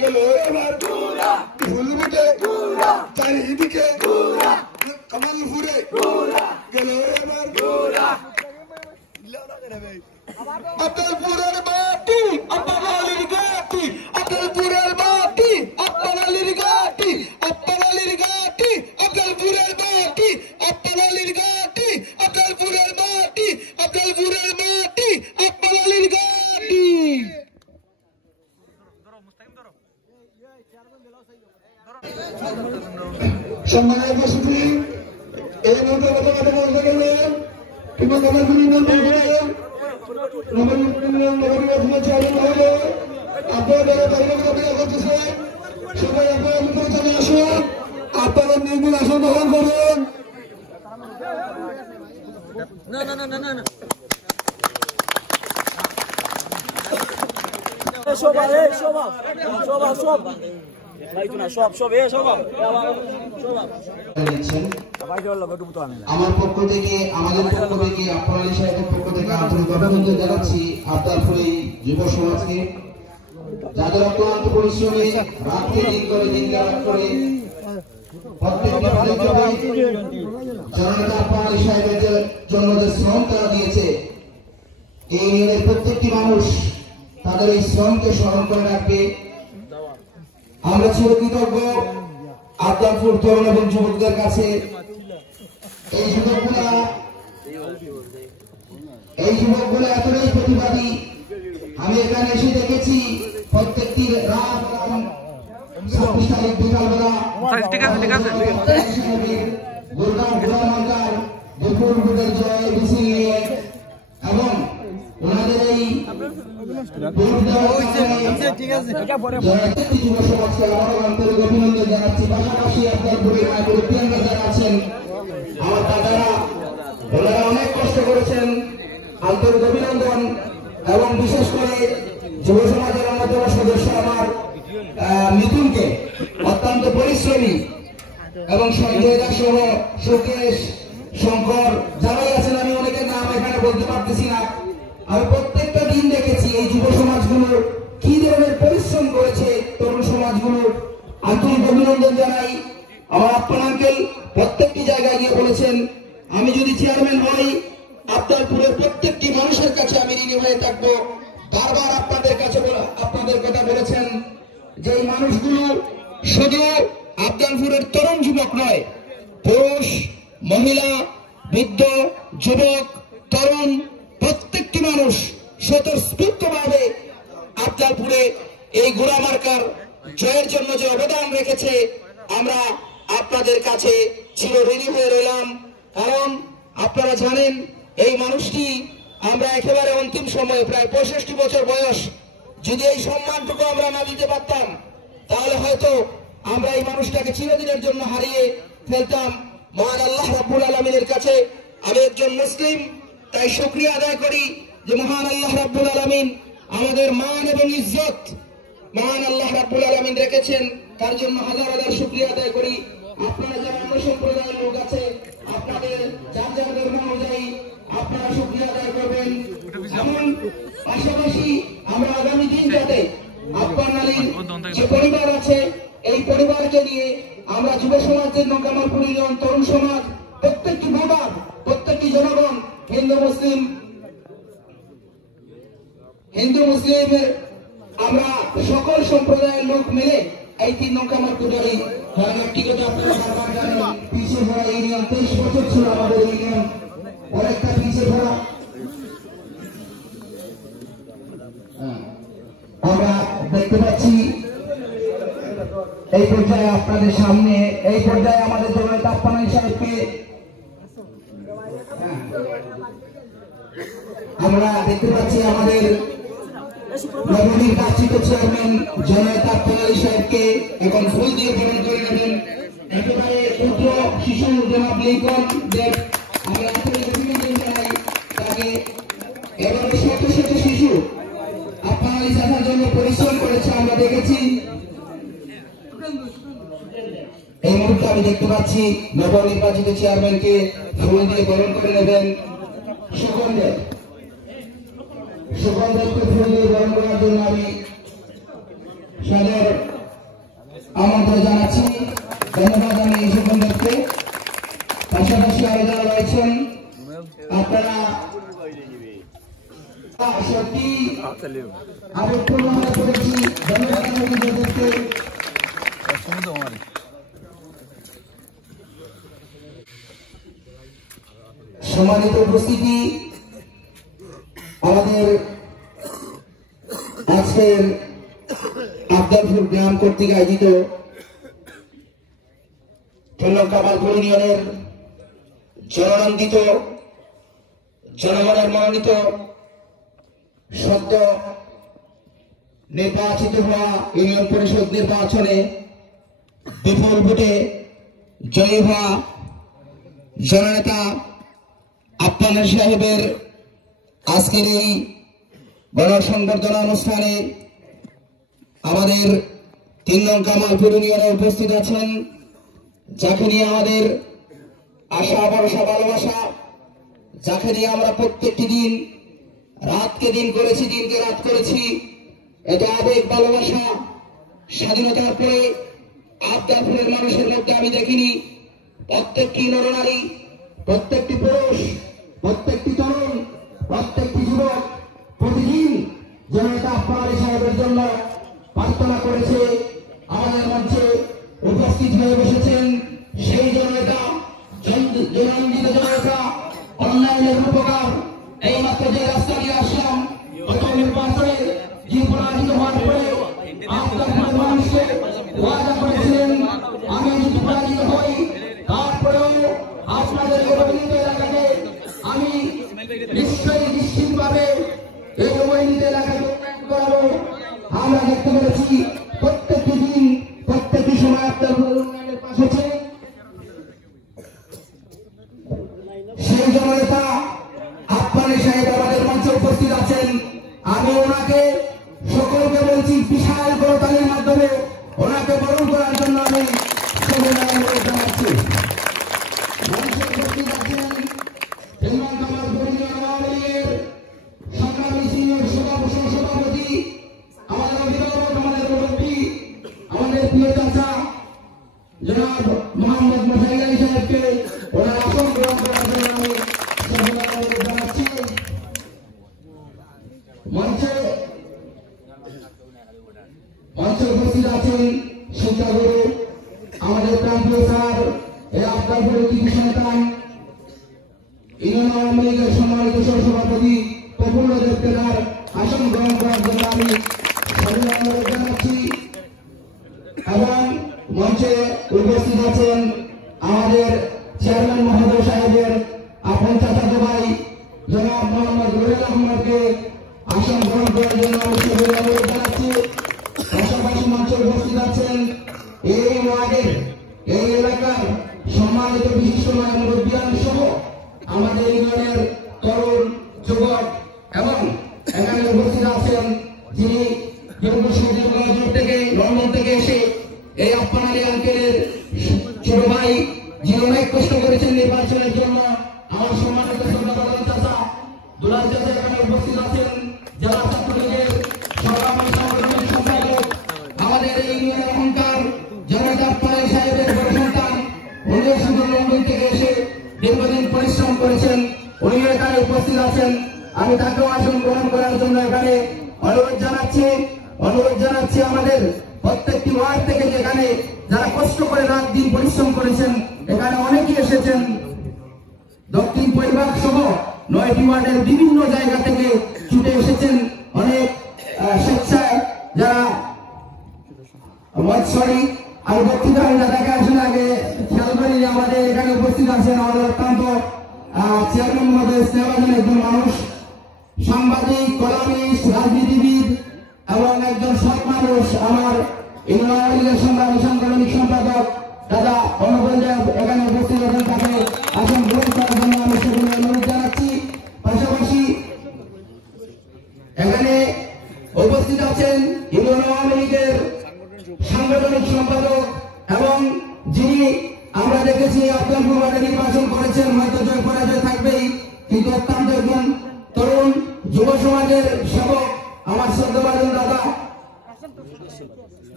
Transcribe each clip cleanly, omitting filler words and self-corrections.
গেল এবার ফুলবিটে চারিদিকে কামালপুরে গেল এবার আব্দুলপুরের মাটি আব্বালির ঘাটি আব্দুলপুরের মাটি আব্বালির ঘাটি আব্বালির ঘাটি আব্দুলপুরের মাটি আব্বালির ঘাটি আব্দুলপুরের মাটি আব্দুলপুরের মাটি আব্বালির ঘাটি সম্মানের উপস্থিতি এই মন্ত্রের কথা বলতে গেলে কিংবা কমালপুরি নিয়ন্ত্রণ করে আপনারা করতেছে সবাই আপনারা চলে আসুন আপনারা নির্মূল আসন গ্রহণ করুন আমার পক্ষ থেকে আমাদের পক্ষ থেকে আপনার সাহেবের পক্ষ থেকে আন্তরিক অভিনন্দন জানাচ্ছি আব্দালপুর যুব সমাজকে যাদের অক্লান্ত পরিশ্রমে রাত্রি দিন করে দিন রাত করে জনতা আপনার সাহেবের জন্য যে শ্রম তারা দিয়েছে এই ইউনিয়নের প্রত্যেকটি মানুষ তাদের এই শ্রমকে স্মরণ করে রাখবে। আমরা চিরকৃতজ্ঞ আব্দালপুর তরুণ এবং যুবকদের কাছে। এই যুবকগুলা এতটাই প্রতিবাদী, আমি এখানে এসে দেখেছি প্রত্যেকটি রাত 26 তারিখ বিকালবেলা জয় মিছিল নিয়ে এবং ওনাদের এই যুব সমাজকে আন্তরিক অভিনন্দন জানাচ্ছি। পাশাপাশি জানাচ্ছেন আমার দাদারা, ওনারা অনেক কষ্ট করেছেন, আন্তরিক অভিনন্দন। এবং বিশেষ করে যুব সমাজের অন্যতম সদস্য আমার মিথুনকে অত্যন্ত পরিশ্রমী এবং সঞ্জয় দাস সহ সুকেশ শঙ্কর যারাই আছেন, আমি অনেকের নাম এখানে বলতে পারতেছি না। আমি প্রত্যেকটা দিন দেখেছি এই যুব সমাজগুলো কি ধরনের পরিশ্রম করেছে। তরুণ সমাজগুলো আন্তরিক অভিনন্দন জানাই। আমার আপ্পান আঙ্কেল প্রত্যেকটি জায়গায় গিয়ে বলেছেন, আমি যদি চেয়ারম্যান হই আব্দালপুরের প্রত্যেকটি মানুষের কাছে আমি ঋণী হয়ে থাকবো। বারবার আপনাদের কাছে আপনাদের কথা বলেছেন যে এই মানুষগুলো শুধু আব্দালপুরের তরুণ যুবক নয়, পুরুষ মহিলা বৃদ্ধ যুবক তরুণ প্রত্যেকটি মানুষ স্বতঃস্ফূর্তভাবে আব্দালপুরে এই গোড়া মার্কার জয়ের জন্য যে অবদান রেখেছে, আমরা আপনাদের কাছে চিরঋণী হয়ে রইলাম। কারণ আপনারা জানেন এই মানুষটি আমরা একেবারে অন্তিম সময়ে প্রায় 65 বছর বয়স, যদি এই সম্মানটুকু আমরা না দিতে পারতাম তাহলে হয়তো আমরা এই মানুষটাকে চিরদিনের জন্য হারিয়ে ফেলতাম। মহান আল্লাহ রাব্বুল আলামিনের কাছে আমি একজন মুসলিম, তাই শুকরিয়া আদায় করি যে মহান আল্লাহ রাব্বুল আলামিন আমাদের মান এবং ইজ্জত মহান আল্লাহ রাব্বুল আলামিন রেখেছেন, তার জন্য হাজার হাজার শুকরিয়া আদায় করি। আপনারা যারা অন্য সম্প্রদায়ের লোক আছে আপনাদের যার যার ধর্ম অনুযায়ী আপনারা শুকরিয়া আদায় করবেন। এমন পাশাপাশি আমরা আগামী দিন যাতে আব্বান আলীর যে পরিবার আছে এই পরিবারকে নিয়ে আমরা যুব সমাজের কামালপুর ইউনিয়ন তরুণ সমাজ প্রত্যেকটি ভোটার প্রত্যেকটি জনগণ হিন্দু মুসলিমের আমরা সকল সম্প্রদায়ের লোক মিলে এই 3 নং কামালপুর একটি কথা আপনারা বারবার জানেন, পিছিয়ে পড়া ইউনিয়ন 23 বছর ছিল আমাদের ইউনিয়ন, অনেকটা পিছিয়ে পড়া। আমরা দেখতে পাচ্ছি এই পর্যায়ে আপনাদের সামনে এই পর্যায়ে আমাদের জনতা আপ্পান সাহেবকে আমরা দেখতে পাচ্ছি আমাদের নবনির্বাচিত চেয়ারম্যান জনতা আপ্পান সাহেবকে এখন ফুল দিয়ে গ্রহণ করে নেবেন। একেবারে পুত্র শিশু জনাব লিঙ্কন দেব, আমরা আন্তরিক অভিনন্দন জানাই তাকে। এবারে শত শত শিশু আপ্পান আলী সাহেবের জন্য পরিশ্রম করেছে, আমরা দেখেছি। এই মুহূর্তে আমি দেখতে পাচ্ছি নবনির্বাচিত চেয়ারম্যানকে ফুল দিয়ে বরণ করে নেবেন সুগন্ধকে ফুল দিয়ে বরণ করার জন্য আমি সাদর আমন্ত্রণ জানাচ্ছি। ধন্যবাদ আমি এই সকলকে। পাশাপাশি আরো যারা রয়েছেন আপনারা সত্যি আবেগপূর্ণ মনে করেছি। ধন্যবাদ আমি নিজেদেরকে। সম্মানিত উপস্থিতি, আমাদের আজকের আবদালপুর গ্রাম কর্তৃক আয়োজিত কামালপুর ইউনিয়নের জননন্দিত জনগণের মনোনীত সদ্য নির্বাচিত হওয়া ইউনিয়ন পরিষদ নির্বাচনে বিপুল ভোটে জয়ী হওয়া জননেতা আপ্পানের সাহেবের আজকের এই গণসংবর্ধনা অনুষ্ঠানে আমাদের 3 নং কামালপুর ইউনিয়নে উপস্থিত আছেন, যাকে নিয়ে আমাদের আশা ভরসা ভালোবাসা, যাকে নিয়ে আমরা প্রত্যেকটি দিন রাতকে দিন করেছি, দিনকে রাত করেছি। এত আবেগ ভালোবাসা স্বাধীনতার পরে আবদালপুরের মানুষের মধ্যে আমি দেখিনি। প্রত্যেকটি নরনারী, প্রত্যেকটি পুরুষ, প্রত্যেকটি তরুণ, প্রত্যেকটি যুবক প্রতিদিন জননেতা আপ্পান সাহেবের জন্য প্রার্থনা করেছে। আমাদের মঞ্চে উপস্থিত হয়ে বসেছেন সেই জননেতা, জননন্দিত জননেতা, অন্যায়ের উপকার। এই মাত্র যে রাস্তা দিয়ে আসলাম, গত নির্বাচনে যে পরাজিত হওয়ার পরে আবদালপুরের মানুষকে ওয়াদা করেছিলেন, আমি যদি পরাজিত হই তারপরেও আপনাদের অবহেলিত এলাকাকে আমি নিশ্চয়ই নিশ্চিতভাবে এই অবহেলিত এলাকাকে উন্নয়ন করাবো। আমরা দেখতে পেরেছি প্রত্যেকটি দিন, প্রত্যেকটি সময় আবদালপুরের উন্নয়নের পাশে সেই জননেতা আপ্পান সাহেব আমাদের মঞ্চে উপস্থিত আছেন। আমি ওনাকে সকলকে বলছি বিশাল করতালির মাধ্যমে ওনাকে বরণ করার জন্য আমি সকলকে অনুরোধ জানাচ্ছি। মঞ্চে উপস্থিত আছেন সংগ্রামী সিনিয়র সভাপতি, আমাদের অভিভাবক, আমাদের মুরব্বী, আমাদের প্রিয় চাচা জনাব মোহাম্মদ মোশাররফ আলী সাহেবকে ওনার আসন গ্রহণ করার জন্য আমি সকলকে অনুরোধ জানাচ্ছি। মঞ্চে উপস্থিত আছেন শিক্ষাগুরু, আমাদের প্রান্তীয় স্যার, এই আবদালপুরের কৃতি সন্তান, ইউনিয়ন আওয়ামী লীগের সম্মানিত সহসভাপতি প্রফুল্ল দেবকেদার আসন গ্রহণ করার জন্য আমি সকলকে অনুরোধ জানাচ্ছি। এবং মঞ্চে উপস্থিত আছেন আমাদের চেয়ারম্যান মহোদয় সাহেবের আপন চাচাতো ভাই জনাব মোহাম্মদ রুবেল আহমদকে আসন গ্রহণ করার জন্য আমি সকলকে অনুরোধ জানাচ্ছি। পাশাপাশি মঞ্চে উপস্থিত আছেন এই ওয়ার্ডের, এই এলাকার সম্মানিত বিশিষ্ট মুরব্বিয়ান সহ আমাদের ইউনিয়নের তরুণ যুবক, এবং এখানে উপস্থিত আছেন যিনি থেকে লন্ডন থেকে এসে এই আপ্পান আলী আঙ্কেলের ছোট ভাই, যিনি অনেক কষ্ট করেছেন নির্বাচনের জন্য। আমার সম্মানিত শ্রদ্ধাভাজন চাচা দুলাল চাচা এখানে উপস্থিত আছেন, যারা ছাত্রলীগের সংগ্রামী সাংগঠনিক সম্পাদক, আমাদের এই ইউনিয়নের অহংকার জননেতা আপ্পান আলী সাহেবের বড় সন্তান। উনিও শুধু লন্ডন থেকে এসে দীর্ঘদিন পরিশ্রম করেছেন, উনিও এখানে উপস্থিত আছেন। আমি তাকেও আসন গ্রহণ করার জন্য এখানে অনুরোধ জানাচ্ছি। আমাদের প্রত্যেকটি ওয়ার্ড থেকে যেখানে যারা কষ্ট করে রাত দিন পরিশ্রম করেছেন, এখানে অনেকেই এসেছেন। দক্ষিণ পরিবার সহ 9টি ওয়ার্ডের বিভিন্ন জায়গা থেকে ছুটে এসেছেন অনেক স্বেচ্ছায়, যারা আমি বক্তৃতা দেখা আসলে আগে খেয়াল করি যে আমাদের এখানে উপস্থিত আছেন আমাদের অত্যন্ত চেয়ারম্যান মহোদয় স্নেহভাজন একজন মানুষ, সাংবাদিক, কলামিস্ট, রাজনীতিবিদ এবং একজন সৎ মানুষ, আমার ইউনিয়ন আওয়ামী লীগের সংগ্রামী সাংগঠনিক সম্পাদক দাদা অনুপেন্দ্র এখানে উপস্থিত আছেন। তাকে আসন গ্রহণ করার জন্য আমি সকলকে অনুরোধ জানাচ্ছি। পাশাপাশি এখানে উপস্থিত আছেন ইউনিয়ন আওয়ামী লীগের সাংগঠনিক সম্পাদক, এবং যিনি আমরা দেখেছি আবদালপুর ওয়ার্ডে নির্বাচন করেছেন, হয়তো জয় পরাজয় থাকবেই, কিন্তু অত্যন্ত একজন তরুণ যুব সমাজের সেবক, আমার শ্রদ্ধাভাজন দাদা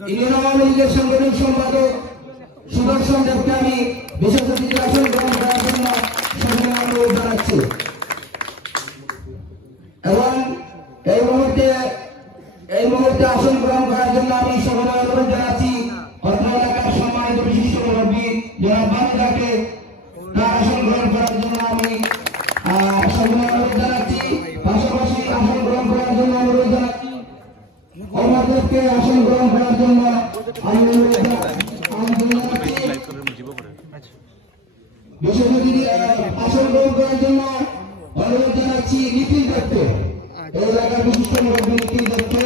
ইউনিয়ন আওয়ামী লীগের সাংগঠনিক সম্পাদক সুদর্শন দেবকে আমি বিশেষ অতিথি আসন গ্রহণ করার জন্য সবাই অনুরোধ জানাচ্ছি এবং এই মুহূর্তে আসন গ্রহণ করার জন্য আমি সবাই অনুরোধ জানাচ্ছি অত্র এলাকার সম্মানিত বিশিষ্ট মুরব্বী জনাব বাবুদাকে তার আসন গ্রহণ করার জন্য আমি সবাই অনুরোধ জানাচ্ছি। পাশাপাশি আসন গ্রহণ করার জন্য অনুরোধ জানাচ্ছি অমরদেবকে আসন গ্রহণ করার জন্য আমি অনুরোধ জানাচ্ছি। বিশেষ অতিথি আসন গ্রহণ করার জন্য অনুরোধ জানাচ্ছি নিখিল দেবকে, এই এলাকার বিশিষ্ট মুরব্বী নিখিল দেবকে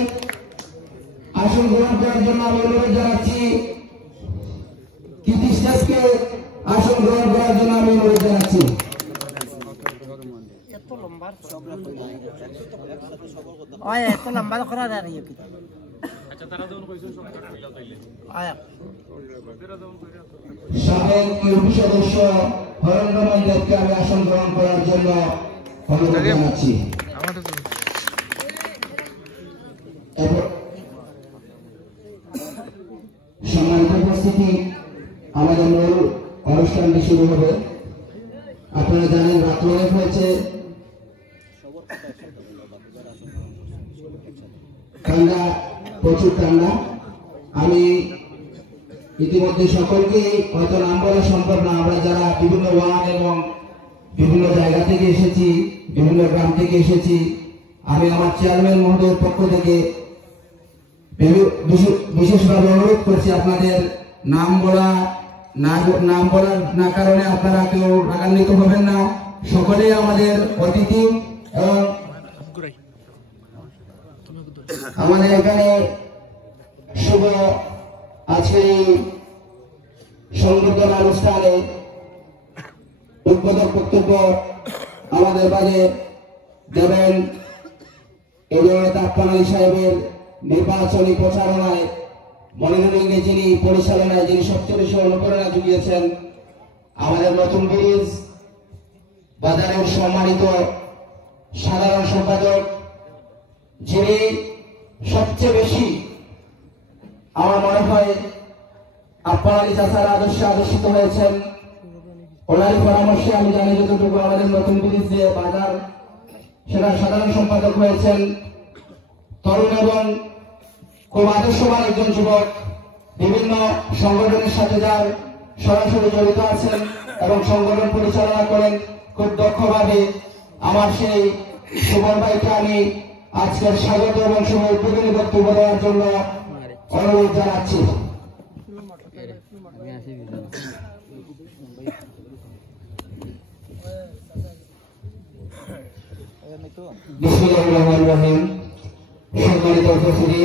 আসন গ্রহণ করার জন্য আমি অনুরোধ জানাচ্ছি। কীর্তিশ দেবকে আসন গ্রহণ করার জন্য আমি অনুরোধ জানাচ্ছি। এত লম্বা করা দাঁড়িয়ে সাবেক ইউপি সদস্য হরেন্দ্রনাথ দেবকে আমি আসন গ্রহণ করার জন্য অনুরোধ জানাচ্ছি। সম্মানিত উপস্থিতি, আমাদের মূল অনুষ্ঠানটি শুরু হবে। আপনারা জানেন রাত অনেক হয়েছে, ঠান্ডা, প্রচুর ঠান্ডা। আমি ইতিমধ্যে সকলকে হয়তো নাম বলা সম্ভব না, আমরা যারা বিভিন্ন ওয়ার্ড এবং বিভিন্ন জায়গা থেকে এসেছি, বিভিন্ন গ্রাম থেকে এসেছি, আমি আমার চেয়ারম্যান মহোদয়ের পক্ষ থেকে বিশেষভাবে অনুরোধ করছি আপনাদের নাম বলার না কারণে আপনারা কেউ রাগান্বিত হবেন না। সকলেই আমাদের অতিথি এবং আমাদের এখানে শুভ আজকের এই সংবর্ধনা অনুষ্ঠানে উদ্বোধক বক্তব্য আমাদের মাঝে দেবেন আক্তার আলী সাহেবের নির্বাচনী প্রচারণায় মনিটরিংয়ে যিনি পরিচালনায় যিনি সবচেয়ে বেশি অনুপ্রেরণা জুগিয়েছেন, আমাদের নতুন ব্রিজ বাজারের সম্মানিত সাধারণ সম্পাদক, যিনি সবচেয়ে বেশি আমার মনে হয় আক্তার আলী চাচার আদর্শে আদর্শিত হয়েছেন। ওনারই পরামর্শে আমি জানি যতটুকু আমাদের নতুন ব্রিজ যে বাজার সেটা সাধারণ সম্পাদক হয়েছেন। তরুণ এবং খুব আদর্শবান একজন যুবক, বিভিন্ন সংগঠনের সাথে যার সরাসরি জড়িত আছেন এবং সংগঠন পরিচালনা করেন খুব দক্ষভাবে। আমার সেই সুমন ভাইকে আমি আজকের স্বাগত এবং শুভ উদ্বোধনী বক্তব্য দেওয়ার জন্য অনুরোধ জানাচ্ছি। বিসমিল্লাহির রহমানির রহিম। সম্মানিত উপস্থিতি,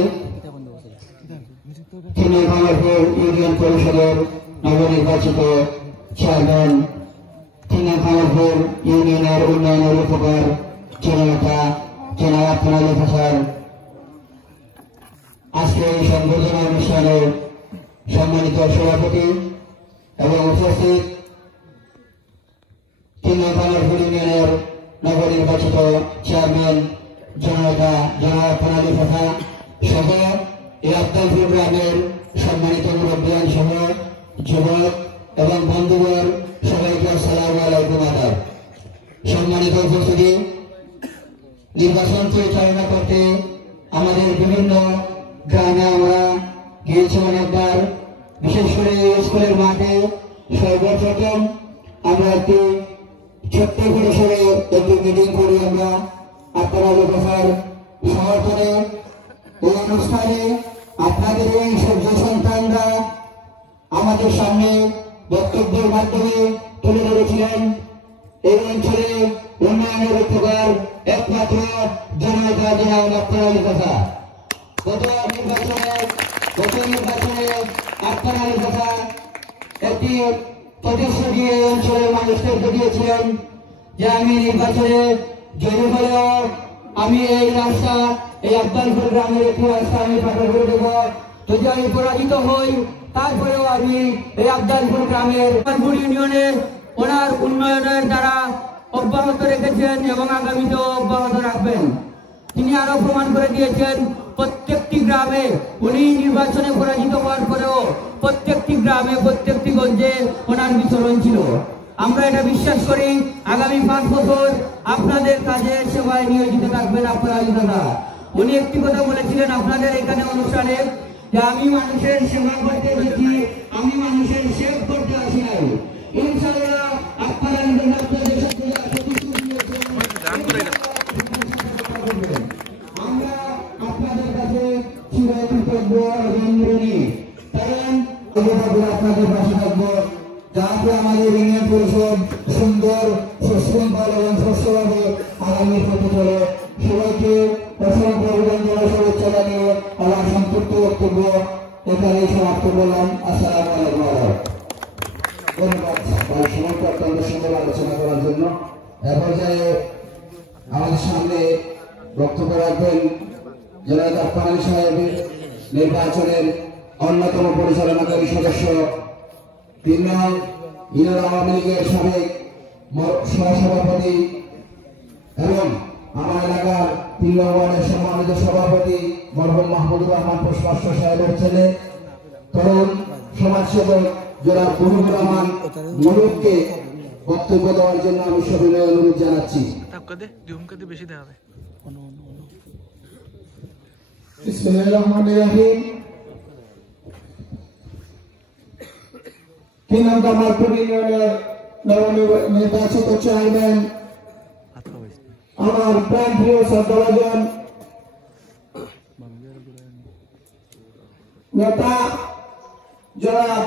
ভাঙরপুর ইউনিয়ন পরিষদের নবনির্বাচিত চেয়ারম্যান, ভাঙরপুর ইউনিয়নের উন্নয়নের উপকার জননেতা জনাব আক্তার আলী চাচার আজকে এই সংবর্ধনা অনুষ্ঠানে সম্মানিত সভাপতি এবং উপস্থিত ভাঙরপুর ইউনিয়নের নবনির্বাচিত চেয়ারম্যান জননেতা জনাব আক্তার আলী চাচা সহ এই আফতাবপুর গ্রামের সম্মানিত মুরব্বিয়ান সহ যুবক এবং বন্ধুগণ, সবাইকে আসসালামু আলাইকুম। আদাব। সম্মানিত উপস্থিতি, নির্বাচন পরিচালনা করতে আমাদের বিভিন্ন গ্রামে আমরা গিয়েছি অনেকবার। বিশেষ করে স্কুলের মাঠে সর্বপ্রথম আমরা একটি ছোট্ট পরিসরে একটি মিটিং করি আমরা আক্তার আলী চাচার সমর্থনে। এই অনুষ্ঠানে আপনাদের এই সূর্য সন্তানরা আমাদের সামনে বক্তব্যের মাধ্যমে তুলে ধরেছিলেন এই অঞ্চলে উন্নয়নের উপকার একমাত্র জননেতা জনাব আক্তার আলী চাচা। গত নির্বাচনে আক্তার আলী চাচা একটি প্রতিশ্রুতি এই অঞ্চলের মানুষদেরকে দিয়েছিলেন যে আমি নির্বাচনে জয়ী হলেও আমি এই রাস্তা, এই আফতাবপুর গ্রামের একটি রাস্তা আমি পাকা করে দেব। যদি আমি পরাজিত হই তারপরেও আমি এই আফতাবপুর গ্রামের ইউনিয়নের ওনার উন্নয়নের দ্বারা অব্যাহত রেখেছেন এবং আগামীতেও অব্যাহত রাখবেন। তিনি আরো প্রমাণ করে দিয়েছেন প্রত্যেকটি গ্রামে উনি নির্বাচনে পরাজিত হওয়ার পরেও প্রত্যেকটি গ্রামে প্রত্যেকটি গঞ্জে ওনার বিচরণ ছিল। আমরা এটা বিশ্বাস করি আগামী 5 বছর আপনাদের কাজে সেবায় নিয়োজিত থাকবেন আপনারা দাদা। উনি একটি কথা বলেছিলেন আপনাদের এখানে অনুষ্ঠানে যে আমি মানুষের সেবা করতে এসেছি, আমি মানুষের সেব করতে আসি নাই। ইনশাআল্লাহ আপনারা আপনাদের সাথে আমরা আপনাদের কাছে চিরকৃতজ্ঞ এবং ঋণী। কারণ আপনাদের পাশে থাকবো যাতে আমাদের ইউনিয়ন পরিষদ সুন্দর সুশৃঙ্খল এবং সুস্থভাবে আগামী হতে চলে। সবাইকে অসংখ্য অভিনন্দন শুভেচ্ছা জানিয়ে আমার সংক্ষিপ্ত বক্তব্য এখানেই সমাপ্ত করলাম। আসসালামু আলাইকুম। ধন্যবাদ ভাই সময়কে অত্যন্ত সুন্দর আলোচনা করার জন্য। এ পর্যায়ে আমাদের সামনে বক্তব্য রাখবেন জনাব আফফান আলী সাহেব, নির্বাচনের অন্যতম পরিচালনাকারী সদস্য, 3 নং ইউনিয়ন আওয়ামী লীগের সাবেক সহসভাপতি এবং আমার এলাকার 3 নং ওয়ার্ডের সম্মানিত সভাপতি মরহুম মাহমুদুর রহমান পুষ্পাশ্র সাহেবের ছেলে, তরুণ সমাজসেবক জনাব মুজিবুর রহমান মুরুবকে বক্তব্য দেওয়ার জন্য আমি সবিনয় অনুরোধ জানাচ্ছি। বিসমিল্লাহির রহমানির রহিম। 3 নং কামালপুর ইউনিয়নের নবনির্বাচিত চেয়ারম্যান আমার প্রাণপ্রিয় শ্রদ্ধাভাজন নেতা জনাব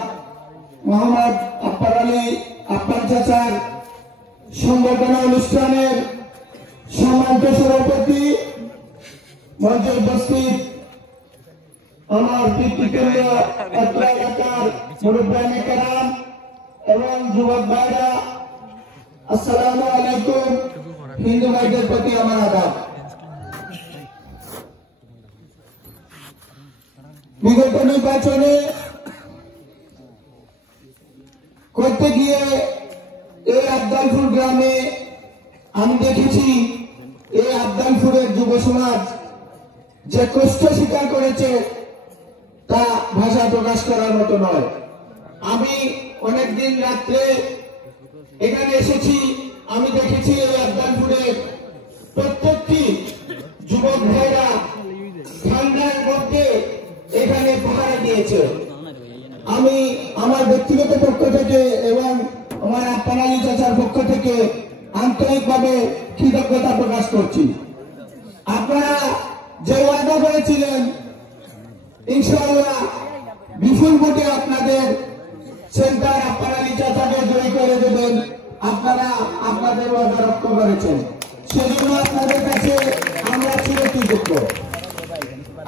মোহাম্মদ আফফান আলী আফফান চাচার সংবর্ধনা অনুষ্ঠানের সম্মানিত সভাপতি, মঞ্চে উপস্থিত আমার পিতৃতুল্য এলাকার মুরব্বিয়ানে কেরাম এবং যুবক ভাইরা, আসসালামু আলাইকুম। হিন্দু ভাইদের প্রতি আমার আদাব। বিগত নির্বাচনে করতে গিয়ে এই আবদালপুর গ্রামে আমি দেখেছি এই আবদালপুরের যুব সমাজ যে কষ্ট স্বীকার করেছে তা ভাষা প্রকাশ করার মতো নয়। আমি অনেকদিন রাত্রে এখানে এসেছি, আমি দেখেছি এই আবদালপুরের প্রত্যেকটি যুবক ভাইরা ঠান্ডার মধ্যে এখানে পাহারা দিয়েছে। আমি আমার ব্যক্তিগত পক্ষ থেকে এবং আমার আফফান আলী চাচার পক্ষ থেকে আন্তরিকভাবে কৃতজ্ঞতা প্রকাশ করছি। আপনারা যে ওয়াদা করেছিলেন ইনশাআল্লাহ বিপুল ভোটে আপনাদের সেন্টার আফফান আলী চাচাকে জয়ী করে দেবেন, আপনারা আপনাদের ওয়াদা রক্ষা করেছেন, সেজন্য আপনাদের কাছে আমরা চিরকৃতজ্ঞ।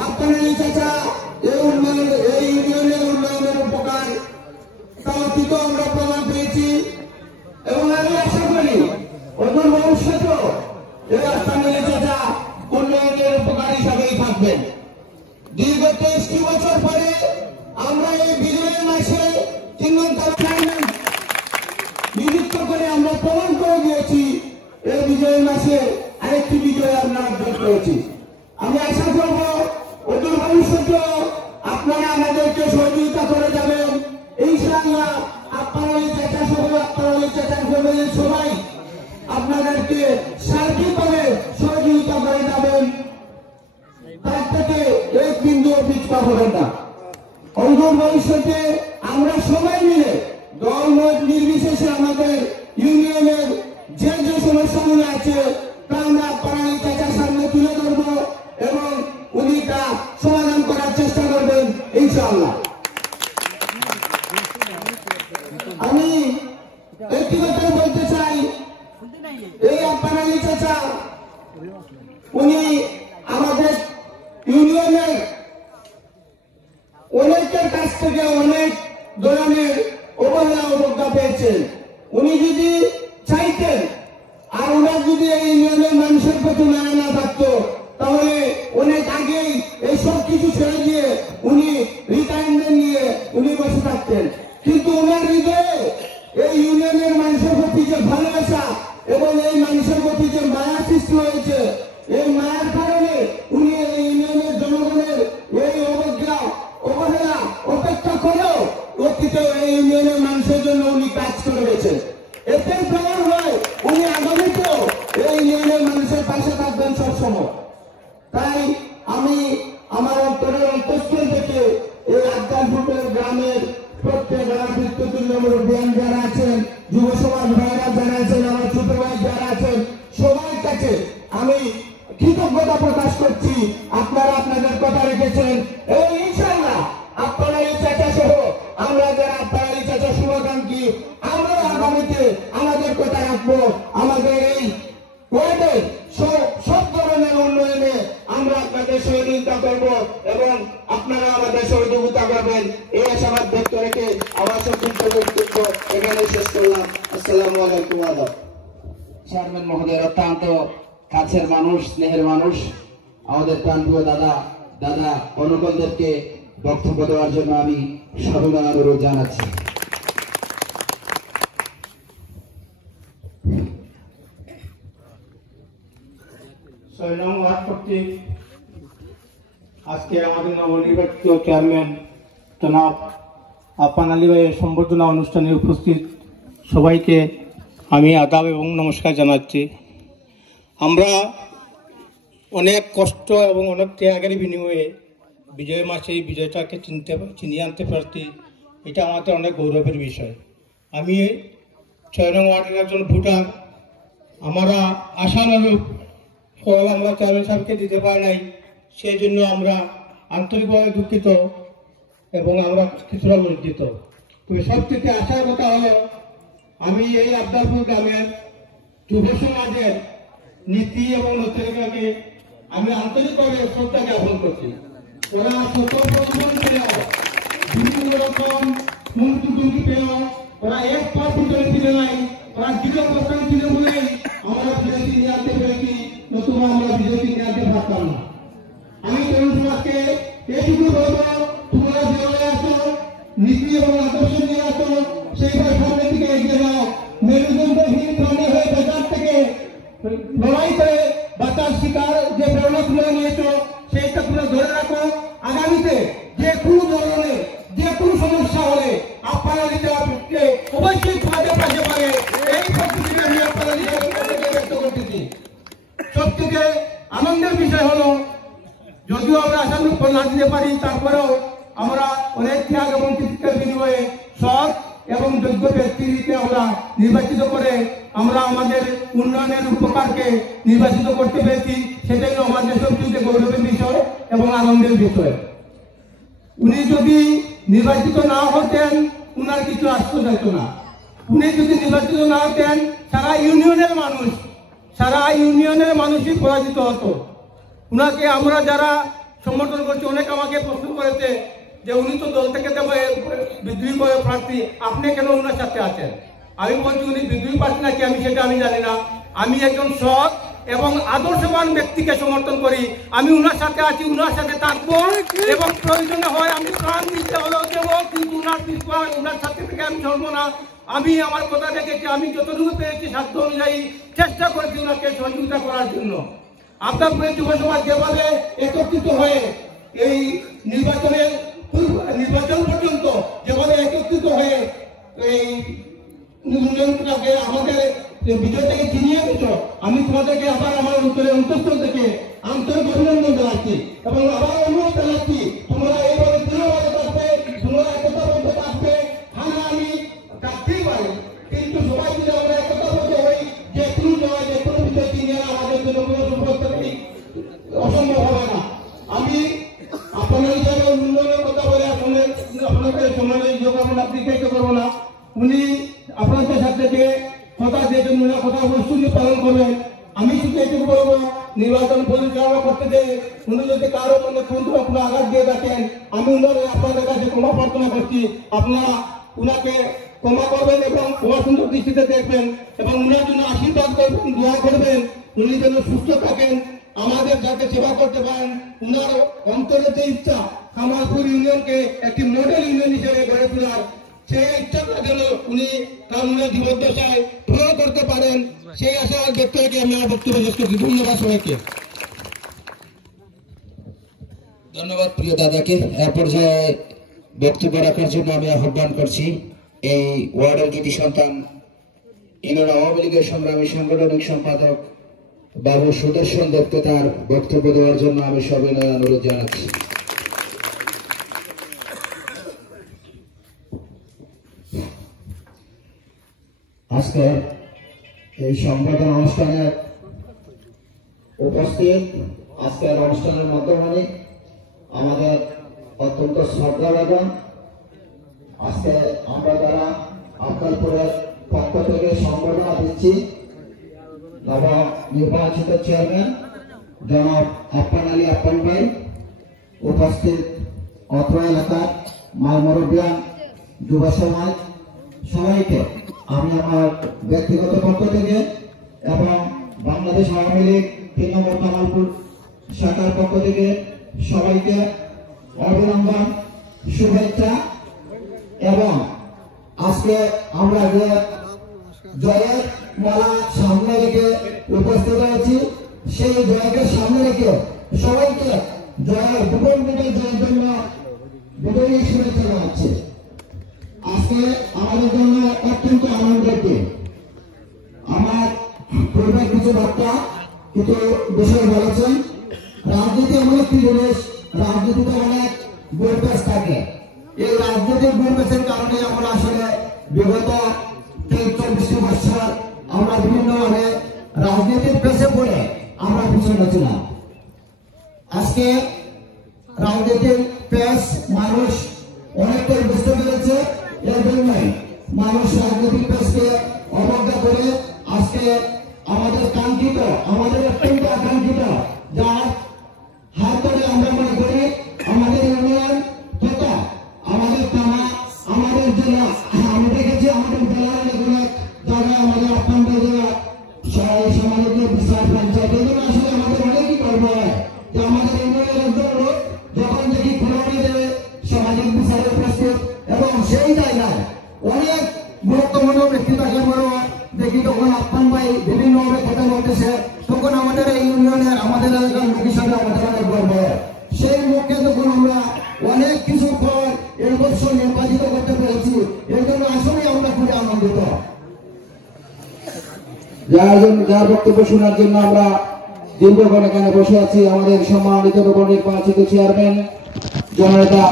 আফফান আলী চাচা এই ইউনিয়নের উন্নয়নের উপকার তাও আমরা প্রমাণ পেয়েছি এবং আমি আশা করি অদূর ভবিষ্যতেও এই আফফান আলী চাচা উন্নয়নের উপকার হিসাবেই থাকবেন। দীর্ঘ 23টি বছর পরে আমরা এই বিজয়ের মাসে 3 নং চেয়ারম্যান নিযুক্ত করে আমরা প্রমাণ করে দিয়েছি এই বিজয়ের মাসে আরেকটি বিজয় আমরা অর্জন করেছি। আমি আশা করব অদূর ভবিষ্যতেও আপনারা আমাদেরকে সহযোগিতা করে যাবেন ইনশাআল্লাহ। আফফান আলী চাচা সহ আফফান আলী চাচার ফ্যামিলির সবাই আপনাদেরকে সার্বিকভাবে সহযোগিতা করে যাবেন, তার থেকে এক বিন্দুও পিছপা হবেন না। অদূর ভবিষ্যতে আমরা সবাই মিলে দল মত নির্বিশেষে আমাদের ইউনিয়নের যে যে সমস্যাগুলো আছে তা আমরা আফফান আলী চাচার সামনে তুলে ধরব এবং উনি তা সমাধান করার চেষ্টা করবেন ইনশাআল্লাহ। আমি একটি কথা বলতে চাই, এই আফফান আলী চাচা উনি আমাদের ইউনিয়নের অনেকের কাছ থেকে অনেক ধরনের অবহেলা অবজ্ঞা পেয়েছেন। উনি যদি চাইতেন আর ওনার যদি এই ইউনিয়নের মানুষের প্রতি মায়া না থাকতো তাহলে অনেক আগেই এই সব কিছু ছেড়ে দিয়ে উনি রিটায়ারমেন্ট নিয়ে উনি বসে থাকতেন, কিন্তু ওনার হৃদয়ে এই ইউনিয়নের মানুষের প্রতি যে ভালোবাসা এবং এই মানুষের প্রতি যে মায়া সৃষ্টি হয়েছে, এই মায়ার কারণে উনি এই ইউনিয়নের জনগণের অতীতেও এই ইউনিয়নের মানুষের জন্য উনি কাজ করে গেছেন। এতে প্রমাণ হয় উনি আগামীতেও এই ইউনিয়নের মানুষের পাশে থাকবেন সবসময়। তাই আমি আমার অন্তরের অন্তঃস্থল থেকে এই আফজালপুর গ্রামের প্রত্যেক নেতৃত্বতুল্য মুরব্বিয়ান যারা আছেন, যুব সমাজ ভাইরা যারা আছেন, আমার ছোট ভাই যারা আছেন, সবার কাছে আমি কৃতজ্ঞতা প্রকাশ করছি। আপনারা আপনাদের কথা রেখেছেন। এবং ইনশাআল্লাহ আপনারা এই চাচা সহ আমরা যারা আপনারা এই চাচা শুভাকাঙ্ক্ষী, আমরা আগামীতে আমাদের কথা রাখবো। আমাদের এই ওয়ার্ডের সব ধরনের উন্নয়নে আমরা আপনাদের সহযোগিতা করব এবং আপনারা আমাদের সহযোগিতা করবেন, এই আশাবাদ ব্যক্ত রেখে আমার সংক্ষিপ্ত বক্তব্য এখানে শেষ করলাম। আসসালামু আলাইকুম। আদাব। চেয়ারম্যান মহোদয় অত্যন্ত কাছের মানুষ, স্নেহের মানুষ, আমাদের প্রাণপ্রিয় দাদা অনুকূলদেরকে বক্তব্য দেওয়ার জন্য আমি সবিনয় অনুরোধ জানাচ্ছি। 6 নং ওয়ার্ড কর্তৃক আজকে আমাদের নবনির্বাচিত চেয়ারম্যান জনাব আফফান আলী ভাইয়ের সম্বর্ধনা অনুষ্ঠানে উপস্থিত সবাইকে আমি আদাব এবং নমস্কার জানাচ্ছি। আমরা অনেক কষ্ট এবং অনেক ত্যাগের বিনিময়ে বিজয় মাসে এই বিজয়টাকে চিনিয়ে আনতে পারছি, এটা আমাদের অনেক গৌরবের বিষয়। আমি 6 নং ওয়ার্ডের একজন ভোটার, আমরা আশানুরূপ ফল আমরা চেয়ারম্যান সাহেবকে দিতে পারি নাই, সেই জন্য আমরা আন্তরিকভাবে দুঃখিত এবং আমরা কিছুটা লজ্জিত। তবে সবচেয়ে আশার কথা হলো আমি এই আফজালপুর গ্রামের যুব সমাজের নীতি এবং নৈতিকতাকে আমি আন্তরিকভাবে শ্রদ্ধা জ্ঞাপন করছি। ওরা সকল প্রশ্ন পেল, বিভিন্ন রকম হুমকি পেল, ওরা এক পর পিছনে ছিল নাই, ওরা দৃঢ় অবস্থান ছিল বলেই আমরা বিজেপি নিয়ে আনতে পেরেছি, নতুবা আমরা বিজেপি নিয়ে আনতে পারতাম না। আমি তরুণ সমাজকে এইটুকু বলবো, তোমরা যেভাবে আছো নীতি এবং আদর্শ নিয়ে আছো সেইভাবে সামনের দিকে এগিয়ে যাও। মেরুদণ্ডহীন প্রাণী হয়ে বাজার থেকে লড়াই করে বাঁচার শিকার যে প্রেরণা তুলে নিয়েছো সেইটা তোমরা ধরে রাখো। আগামীতে যে কোনো ধরনের যে কোনো সমস্যা হলে আপনারা নিজেকে অবশ্যই তোমাদের পাশে পারে, এই পদ্ধতিতে আমি আপনারা নিজেকে ব্যক্ত করতেছি। সবথেকে আনন্দের বিষয় হলো যদিও আমরা আশানুরূপ ফল না দিতে পারি, তারপরেও আমরা অনেক ত্যাগ এবং চিকিৎসার বিনিময়ে সৎ এবং যোগ্য ব্যক্তিকে আমরা নির্বাচিত করে আমরা আমাদের উন্নয়নের উপকারকে নির্বাচিত করতে পেরেছি, সেটাই আমাদের সবচেয়ে গৌরবের বিষয় এবং আনন্দের বিষয়। উনি যদি নির্বাচিত না হতেন উনার কিছু আসতে যেত না। উনি যদি নির্বাচিত না হতেন সারা ইউনিয়নের মানুষই পরাজিত হতো। উনাকে আমরা যারা সমর্থন করছি, অনেক আমাকে প্রশ্ন করেছে যে উনি তো দল থেকে বিদ্রোহী প্রার্থী, আপনি কেন উনার সাথে আছেন? আমি বলছি উনি বিদ্রোহী প্রার্থী নাকি আমি সেটা আমি জানি না। আমি একজন সৎ এবং আদর্শবান ব্যক্তিকে সমর্থন করি, আমি উনার সাথে আছি, উনার সাথে থাকবো এবং প্রয়োজনে হয় আমি প্রাণ দিতে হলেও দেবো, কিন্তু উনার সাথে থেকে আমি চলবো না। আমি আমার কথা রেখেছি, আমি যতটুকু পেরেছি সাধ্য অনুযায়ী চেষ্টা করেছি উনাকে সহযোগিতা করার জন্য। আফজালপুরের যুব সমাজ যেভাবে একত্রিত হয়ে এই নির্বাচন পর্যন্ত যেভাবে একত্রিত হয়ে এই আমাদের বিজয়টাকে চিনিয়ে দিচ্ছ, আমি তোমাদেরকে আবার আমার অন্তঃস্থল থেকে আন্তরিক অভিনন্দন জানাচ্ছি এবং আবার অনুরোধ জানাচ্ছি তোমরা এইভাবে দৃঢ়ভাবে থাকবে, তোমরা একতা বলতে থাকবে। হ্যাঁ আমি থাকতেই পারি, কিন্তু সবাই যদি আমরা একতা বলতে হই যে কোনো জায়গায় যে কোনো বিষয় চিনিয়ে আমাদের জন্য অসম্ভব হবে না। আমি আপনাদের হিসাবে উন্নয়নের কথা বলে আপনাদের সময় আমরা দীর্ঘায়িত করবো না। উনি আপনাদের সাথে কথা দিয়েছেন, উনার কথা অবশ্যই পালন করবেন। আমি শুধু এটুকু বলবো, নির্বাচন পরিচালনা করতে যে উনি যদি কারো মনে ক্ষুদ্র কোনো আঘাত দিয়ে থাকেন, আমি আপনাদের কাছে ক্ষমা প্রার্থনা করছি। আপনারা উনাকে ক্ষমা করবেন এবং ক্ষমা সুন্দর দৃষ্টিতে দেখবেন এবং উনার জন্য আশীর্বাদ করবেন, দোয়া করবেন, উনি যেন সুস্থ থাকেন, আমাদের যাতে সেবা করতে পারেন। উনার অন্তরে যে ইচ্ছা কামালপুর ইউনিয়নকে একটি মডেল ইউনিয়ন হিসেবে গড়ে তোলার, সেই ইচ্ছাটা যেন উনি তার জীবদ্দশায় পূরণ করতে পারেন, সেই আশা ব্যক্ত রেখে আমি আমার বক্তব্য শেষ করছি। ধন্যবাদ সবাইকে। ধন্যবাদ প্রিয় দাদাকে। এর পর্যায়ে বক্তব্য রাখার জন্য আমি আহ্বান করছি এই ওয়ার্ডের কৃতি সন্তান ইনার আওয়ামী লীগের সংগ্রামী সাংগঠনিক সম্পাদক বাবু সুদর্শন দত্ত তার বক্তব্য দেওয়ার জন্য আমি সবিনয় অনুরোধ জানাচ্ছি। আজকে এই সংবর্ধনা অনুষ্ঠানে উপস্থিত আজকের অনুষ্ঠানের মধ্যমণি আমাদের অত্যন্ত শ্রদ্ধাভাজন আজকে আমরা যারা আফতালপুরের পক্ষ থেকে সংবর্ধনা দিচ্ছি নবনির্বাচিত চেয়ারম্যান জনাব আপ্পান আলী আপ্পান ভাই, উপস্থিত অত্র এলাকার মাল মুরব্বিয়ান, যুব সমাজ সবাইকে আমি আমার ব্যক্তিগত পক্ষ থেকে এবং বাংলাদেশ আওয়ামী লীগ 3 নম্বর কামালপুর শাখার পক্ষ থেকে সবাইকে অভিনন্দন, শুভেচ্ছা। এবং আজকে আমরা যে জয়ের মালা সামনে রেখে উপস্থিত হয়েছি, সেই জয়কে সামনে রেখে সবাইকে জয়ের ভুবন বিজয় জয়ের জন্য বিজয়ী শুভেচ্ছা জানাচ্ছি। আজকে আমাদের জন্য অত্যন্ত আনন্দের দিন। আমার পূর্বে কিছু বক্তা কিছু বিষয় বলেছেন। রাজনীতি এমন একটি জিনিস, রাজনীতিতে অনেক গোলপেচ থাকে। এই রাজনৈতিক গোলপেচের কারণে আমরা আসলে বিগত 23-24 বছর আমরা বিভিন্নভাবে রাজনীতির পেছে পড়ে আমরা পিছনে ছিলাম। আজকে রাজনীতির পেশ মানুষ অনেকটাই বুঝতে পেরেছে, এর জন্যই মানুষ রাজনৈতিক পেশকে অবজ্ঞা করে আজকে আমাদের কাঙ্ক্ষিত, আমাদের অত্যন্ত আকাঙ্ক্ষিত যার হাত ধরে আমরা মনে করি আমাদের ইউনিয়ন তথা আমাদের থানা, আমাদের জেলা, আমি দেখেছি আমাদের জেলার অনেক জায়গায় আমাদের অত্যন্ত জেলা সমাজের যে বিচার পঞ্চায়েত, এগুলো আসলে আমাদের অনেকই গর্ব হয় যে আমাদের ইউনিয়নের একজন লোক যখন দেখি খুলনে দেবে সামাজিক বিচারের প্রস্তুত, এবং সেই জায়গায় অনেক গুরুত্বপূর্ণ ব্যক্তি তাকে বড় দেখি তখন আপ্পান ভাই বিভিন্নভাবে কথা বলতেছে, তখন আমাদের এই ইউনিয়নের আমাদের এলাকার লোক হিসাবে আমাদের অনেক গর্ব। সেই মুখকে যখন আমরা অনেক কিছু পর এর বছর নির্বাচিত করতে পেরেছি, এর জন্য আসলে আমরা খুবই আনন্দিত। যার বক্তব্য শোনার জন্য আমরা দীর্ঘক্ষণ এখানে বসে আছি, আমাদের সম্মানিত নবনির্বাচিত চেয়ারম্যান জননেতা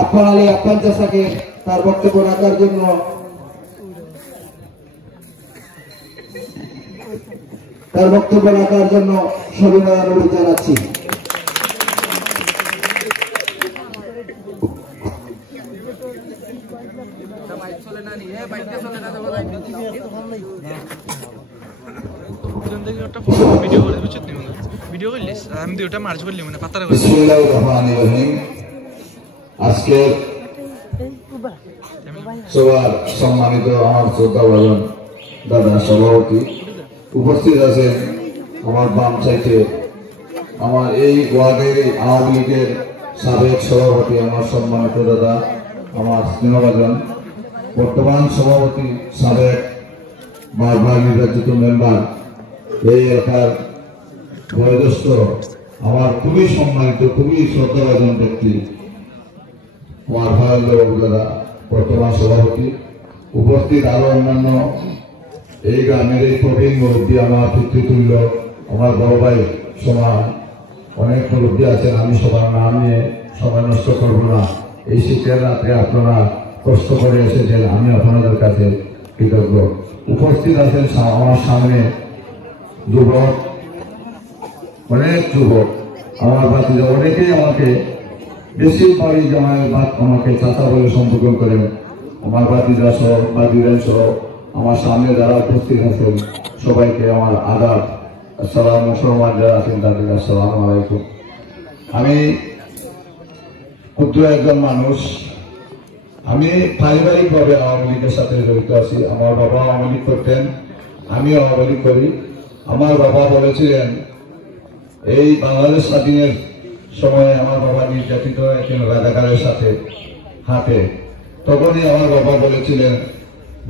আপ্পান আলী আপ্পান চাচাকে তার বক্তব্য রাখার জন্য সবিনয় অনুরোধ জানাচ্ছি। আজকে সবার সম্মানিত আমার শ্রদ্ধাভাজন দাদা সভাপতি উপস্থিত আছেন, আমার বাম সাইডে আমার এই ওয়ার্ডের আওয়ামী লীগের সাবেক সভাপতি আমার সম্মানিত দাদা আমার স্নেহভাজন, বর্তমান সভাপতি সাবেক বারবার নির্বাচিত মেম্বার, এই এলাকার বয়োজ্যেষ্ঠ আমার খুবই সম্মানিত খুবই শ্রদ্ধাভাজন ব্যক্তি আমার ভারত দাদা বর্তমান সভাপতি, উপস্থিত আরো অন্যান্য এই গ্রামের এই প্রবীণ মুরব্বী আমার পিতৃতুল্য আমার বড় ভাই সমান অনেক মুরব্বী আছেন, আমি সবার নাম নিয়ে সময় নষ্ট করবো না। এই শীতের রাত্রে আপনারা কষ্ট করে এসেছেন, আমি আপনাদের কাছে কৃতজ্ঞ। উপস্থিত আছেন আমার সামনে যুবক, অনেক যুবক আমার বাতিজা, অনেকেই আমাকে বেশিরভাগই আমাকে চাচা বলে সম্বোধন করেন। আমার বাতিজা সহ বাতিজান সহ আমার সামনে যারা উপস্থিত আছেন সবাইকে আমার আদাব, আসসালাম, মুসলমান যারা আছেন তাদের আসসালাম আলাইকুম। আমি ক্ষুদ্র একজন মানুষ, আমি পারিবারিকভাবে আওয়ামী লীগের সাথে জড়িত আছি। আমার বাবা আওয়ামী লীগ করতেন, আমিও আওয়ামী লীগ করি। আমার বাবা বলেছিলেন এই বাংলাদেশ স্বাধীনের সময় আমার বাবা নির্যাতিত একজন রাজাকারের সাথে হাতে, তখনই আমার বাবা বলেছিলেন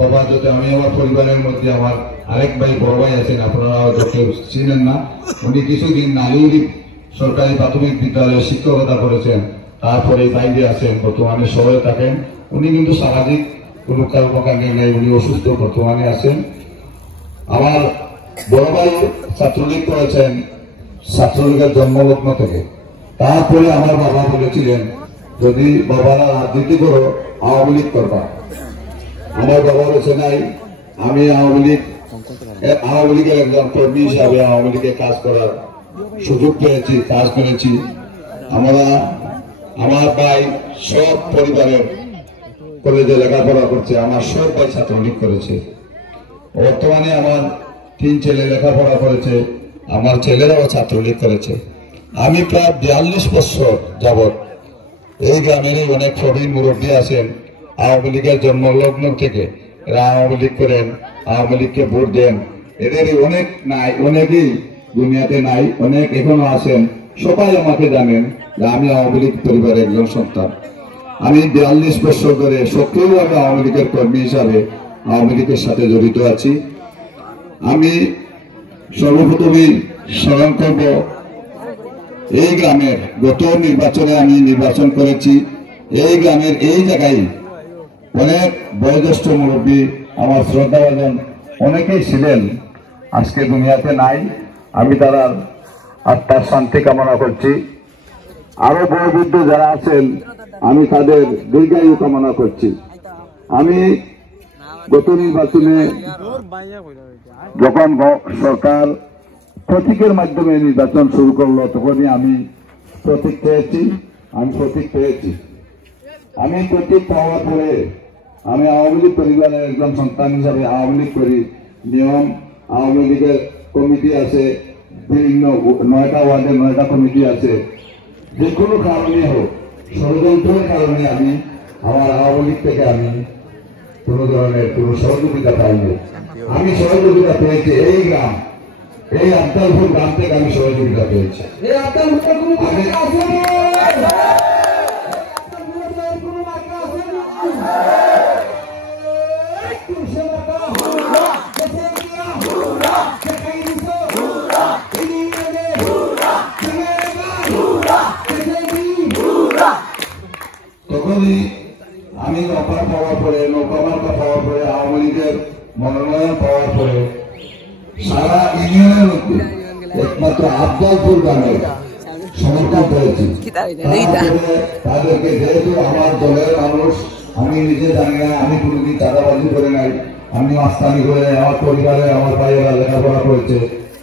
বাবা যদি আমি আমার পরিবারের মধ্যে আমার আরেক ভাই বড় ভাই আছেন, আপনারা হয়তো কেউ চিনেন না, উনি কিছুদিন নালিউরি সরকারি প্রাথমিক বিদ্যালয়ে শিক্ষকতা করেছেন। তারপরে বাইরে আছেন, বর্তমানে শহরে থাকেন। উনি কিন্তু সামাজিক কোনো কর্মকাণ্ডে নেই, উনি অসুস্থ, বর্তমানে আছেন। আমার বড় ভাই ছাত্রলীগ করেছেন, ছাত্রলীগের জন্মলগ্ন থেকে। তারপরে আমার বাবা বলেছিলেন, যদি বাবারা রাজনীতি করো আওয়ামী লীগ করবা। আমার বাবা বলেছে নাই, আমি আওয়ামী লীগের একজন কর্মী হিসাবে আওয়ামী লীগে কাজ করার সুযোগ পেয়েছি, কাজ করেছি। আমার ভাই সব পরিবারের কলেজে লেখাপড়া করছে, আমার সব ভাই ছাত্রলীগ করেছে। বর্তমানে আমার 3 ছেলে লেখাপড়া করেছে, আমার ছেলেরাও ছাত্রলীগ করেছে। আমি প্রায় 42 বছর যাবৎ এই গ্রামেরই অনেক প্রবীণ মুরব্বী আছেন আওয়ামী লীগের জন্মলগ্ন থেকে। এরা আওয়ামী লীগ করেন, আওয়ামী লীগকে ভোট দেন। এদেরই অনেক নাই, অনেকেই দুনিয়াতে নাই, অনেক এখনো আছেন। সবাই আমাকে জানেন যে আমি আওয়ামী লীগ পরিবারের একজন সন্তান। আমি 42 বছর ধরে সক্রিয়ভাবে আওয়ামী লীগের কর্মী হিসাবে আওয়ামী লীগের সাথে জড়িত আছি। আমি সর্বপ্রথমেই স্মরণ করব এই গ্রামের গত নির্বাচনে আমি নির্বাচন করেছি। এই গ্রামের এই জায়গায় অনেক বয়োজ্যেষ্ঠ মুরব্বী, আমার শ্রদ্ধাভাজন অনেকেই ছিলেন, আজকে দুনিয়াতে নাই। আমি তারা আত্মার শান্তি কামনা করছি। আরো বয়োবৃদ্ধ যারা আছেন আমি তাদের দীর্ঘায়ু কামনা করছি। আমি গত নির্বাচনে যখন সরকার প্রতীকের মাধ্যমে নির্বাচন শুরু করলো, তখনই আমি প্রতীক পেয়েছি। আমি প্রতীক পাওয়ার পরে আমি আওয়ামী লীগ পরিবারের একজন সন্তান হিসাবে আওয়ামী লীগ করি। নিয়ম, আওয়ামী লীগের কমিটি আছে, বিভিন্ন 9টা ওয়ার্ডে 9টা কমিটি আছে। যে কোনো কারণে হোক, ষড়যন্ত্রের কারণে আমার আওয়ামী লীগ থেকে আমি কোনো ধরনের কোনো সহযোগিতা পাইনি। আমি সহযোগিতা পেয়েছি এই আফতালপুর গ্রাম থেকে আমি সহযোগিতা পেয়েছি। তখনই আমি অফার পাওয়ার পরে, নৌকা মার্কা পাওয়ার পরে, আওয়ামী লীগের মনোনয়ন পাওয়ার পরে সারা ইউনিয়নের মধ্যে একমাত্র আফতালপুর গ্রামে সমর্থন পেয়েছি। তাদেরকে যেহেতু আমার দলের মানুষ, আমি নিজে জানি না, আমি কোনোদিন চাঁদাবাজি করে নাই, আমি মাস্তানি করে নাই, আমার পরিবারে আমার ভাইয়েরা লেখাপড়া করেছে,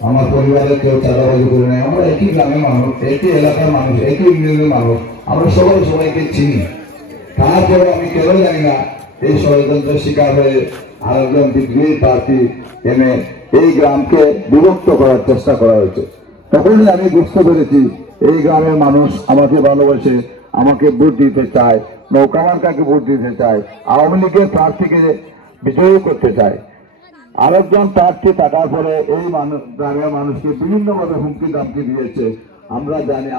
আমার পরিবারের কেউ চাঁদাবাজি করে নাই। আমরা একই গ্রামের মানুষ, একই এলাকার মানুষ, একই ইউনিয়নের মানুষ, আমরা সবাইকে চিনি। তারপরে আমি কেন জানি না এই ষড়যন্ত্রের শিকার হয়ে আরেকজন বিদ্রোহী প্রার্থী এনে এই গ্রামকে বিভক্ত করার চেষ্টা করা হয়েছে। তখনই আমি বুঝতে পেরেছি এই গ্রামের মানুষ আমাকে ভালোবাসে, আমাকে ভোট দিতে চায়, নৌকা মার্কাকে ভোট দিতে চায়, আওয়ামী লীগের প্রার্থীকে বিজয়ী করতে চায়। আরেকজন প্রার্থী থাকার পরে এই গ্রামের মানুষকে বিভিন্নভাবে হুমকি দামকি দিয়েছে।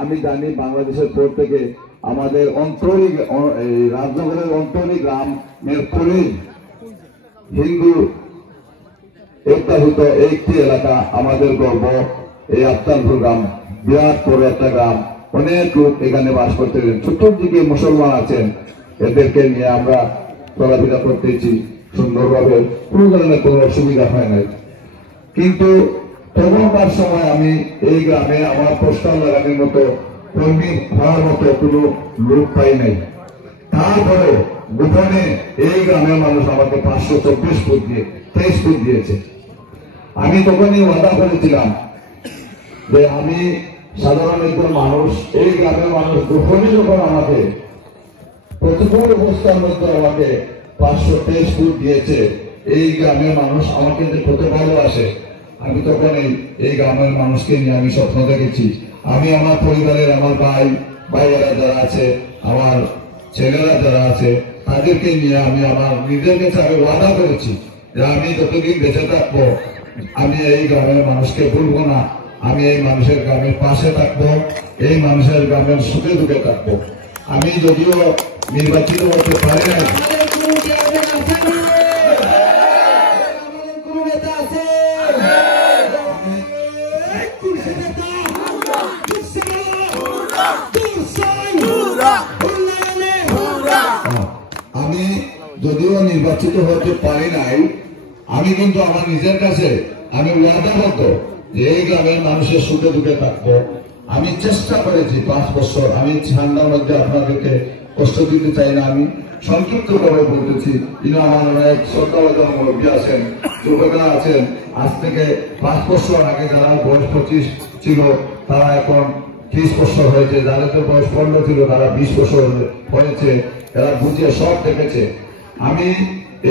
আমি জানি বাংলাদেশের পর থেকে আমাদের রাজনগরের অন্তরী গ্রামের পরেই হিন্দু একতাভূত একটি এলাকা আমাদের গর্ব। এই আফতালপুর গ্রাম বিরাট বড় একটা গ্রাম, অনেক লোক এখানে বাস করতে, চতুর্দিকে মুসলমান আছেন। এদেরকে নিয়ে আমরা চলাফেরা করতেছি সুন্দরভাবে, কোনো ধরনের কোনো অসুবিধা হয় নাই। কিন্তু তখনকার সময় আমি এই গ্রামে আমার পোস্টার লাগানোর মতো, কর্মী হওয়ার মতো কোনো লোক পাই নাই। তারপরে গোপনে এই গ্রামের মানুষ আমাকে 524 ফুট দিয়ে 23 ফুট দিয়েছে। আমি তখনই ওয়াদা করেছিলাম যে আমি সাধারণ একজন মানুষ, এই গ্রামের মানুষ গোপনে যখন আমাকে প্রতিকূল অবস্থার মধ্যে আমাকে 523 ফুট দিয়েছে, এই গ্রামের মানুষ আমাকে যে কত ভালোবাসে, আমি তখন এই গ্রামের মানুষকে নিয়ে আমি স্বপ্ন দেখেছি। আমি আমার পরিবারের, আমার ভাইয়েরা যারা আছে, আমার ছেলেরা যারা আছে, তাদেরকে নিয়ে আমি আমার নিজের কাছে আমি ওয়াদা করেছি যে আমি যতদিন বেঁচে থাকবো আমি এই গ্রামের মানুষকে ভুলবো না। আমি এই মানুষের গ্রামের পাশে থাকবো, এই মানুষের গ্রামের সুখে দুঃখে থাকবো। আমি যদিও নির্বাচিত হতে পারি না, Hurra! যদিও নির্বাচিত হতে পারি নাই, আমি কিন্তু আমার নিজের কাছে আমি ওয়াদাবদ্ধ যে এই গ্রামের মানুষের সুখে দুঃখে থাকবো। আমি চেষ্টা করেছি 5 বছর। আমি ঠান্ডার মধ্যে আপনাদেরকে কষ্ট দিতে চাই না, আমি সংক্ষিপ্ত করে বলতেছি। কিন্তু আমার অনেক শ্রদ্ধাভাজন মুরব্বী আছেন, যুবকরা আছেন, আজ থেকে 5 বছর আগে যারা বয়স 25 ছিল তারা এখন 30 বছর হয়েছে, যাদের বয়স 15 ছিল তারা 20 বছর হয়েছে, এরা বুঝে সব দেখেছে। আমি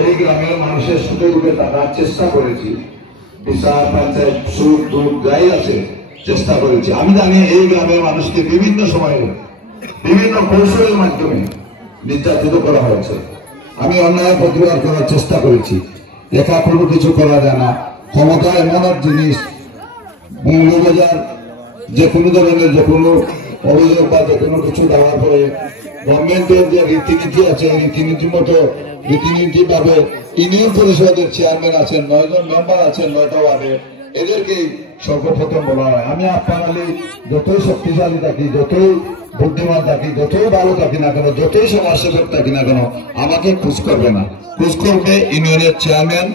এই গ্রামের মানুষের সুখে দুঃখে থাকার চেষ্টা করেছি। বিচার পঞ্চায়েত সুখ দুঃখ যাই আছে চেষ্টা করেছি। আমি জানি এই গ্রামের মানুষকে বিভিন্ন সময়ে বিভিন্ন কৌশলের মাধ্যমে নির্যাতিত করা হয়েছে। আমি অন্যায় প্রতিবাদ করার চেষ্টা করেছি। একা কোনো কিছু করা যায় না। ক্ষমতা এমন এক জিনিস, মৌলবাজার যে কোনো ধরনের যে কোনো অভিযোগ বা যে কোনো কিছু দেওয়ার পরে গভর্নমেন্টের যে রীতিনীতি আছে, রীতিনীতি মতো রীতিনীতি ভাবে ইউনিয়ন পরিষদের চেয়ারম্যান আছেন, 9 জন মেম্বার আছেন 9টা ওয়ার্ডে, এদেরকেই সর্বপ্রথম বলা হয়। আমি আপনার যতই শক্তিশালী থাকি, যতই বুদ্ধিমান থাকি, যতই ভালো থাকি না কেন, যতই সমাজসেবক থাকি না কেন, আমাকে খোঁজ করবে না। খোঁজ করবে ইউনিয়নের চেয়ারম্যান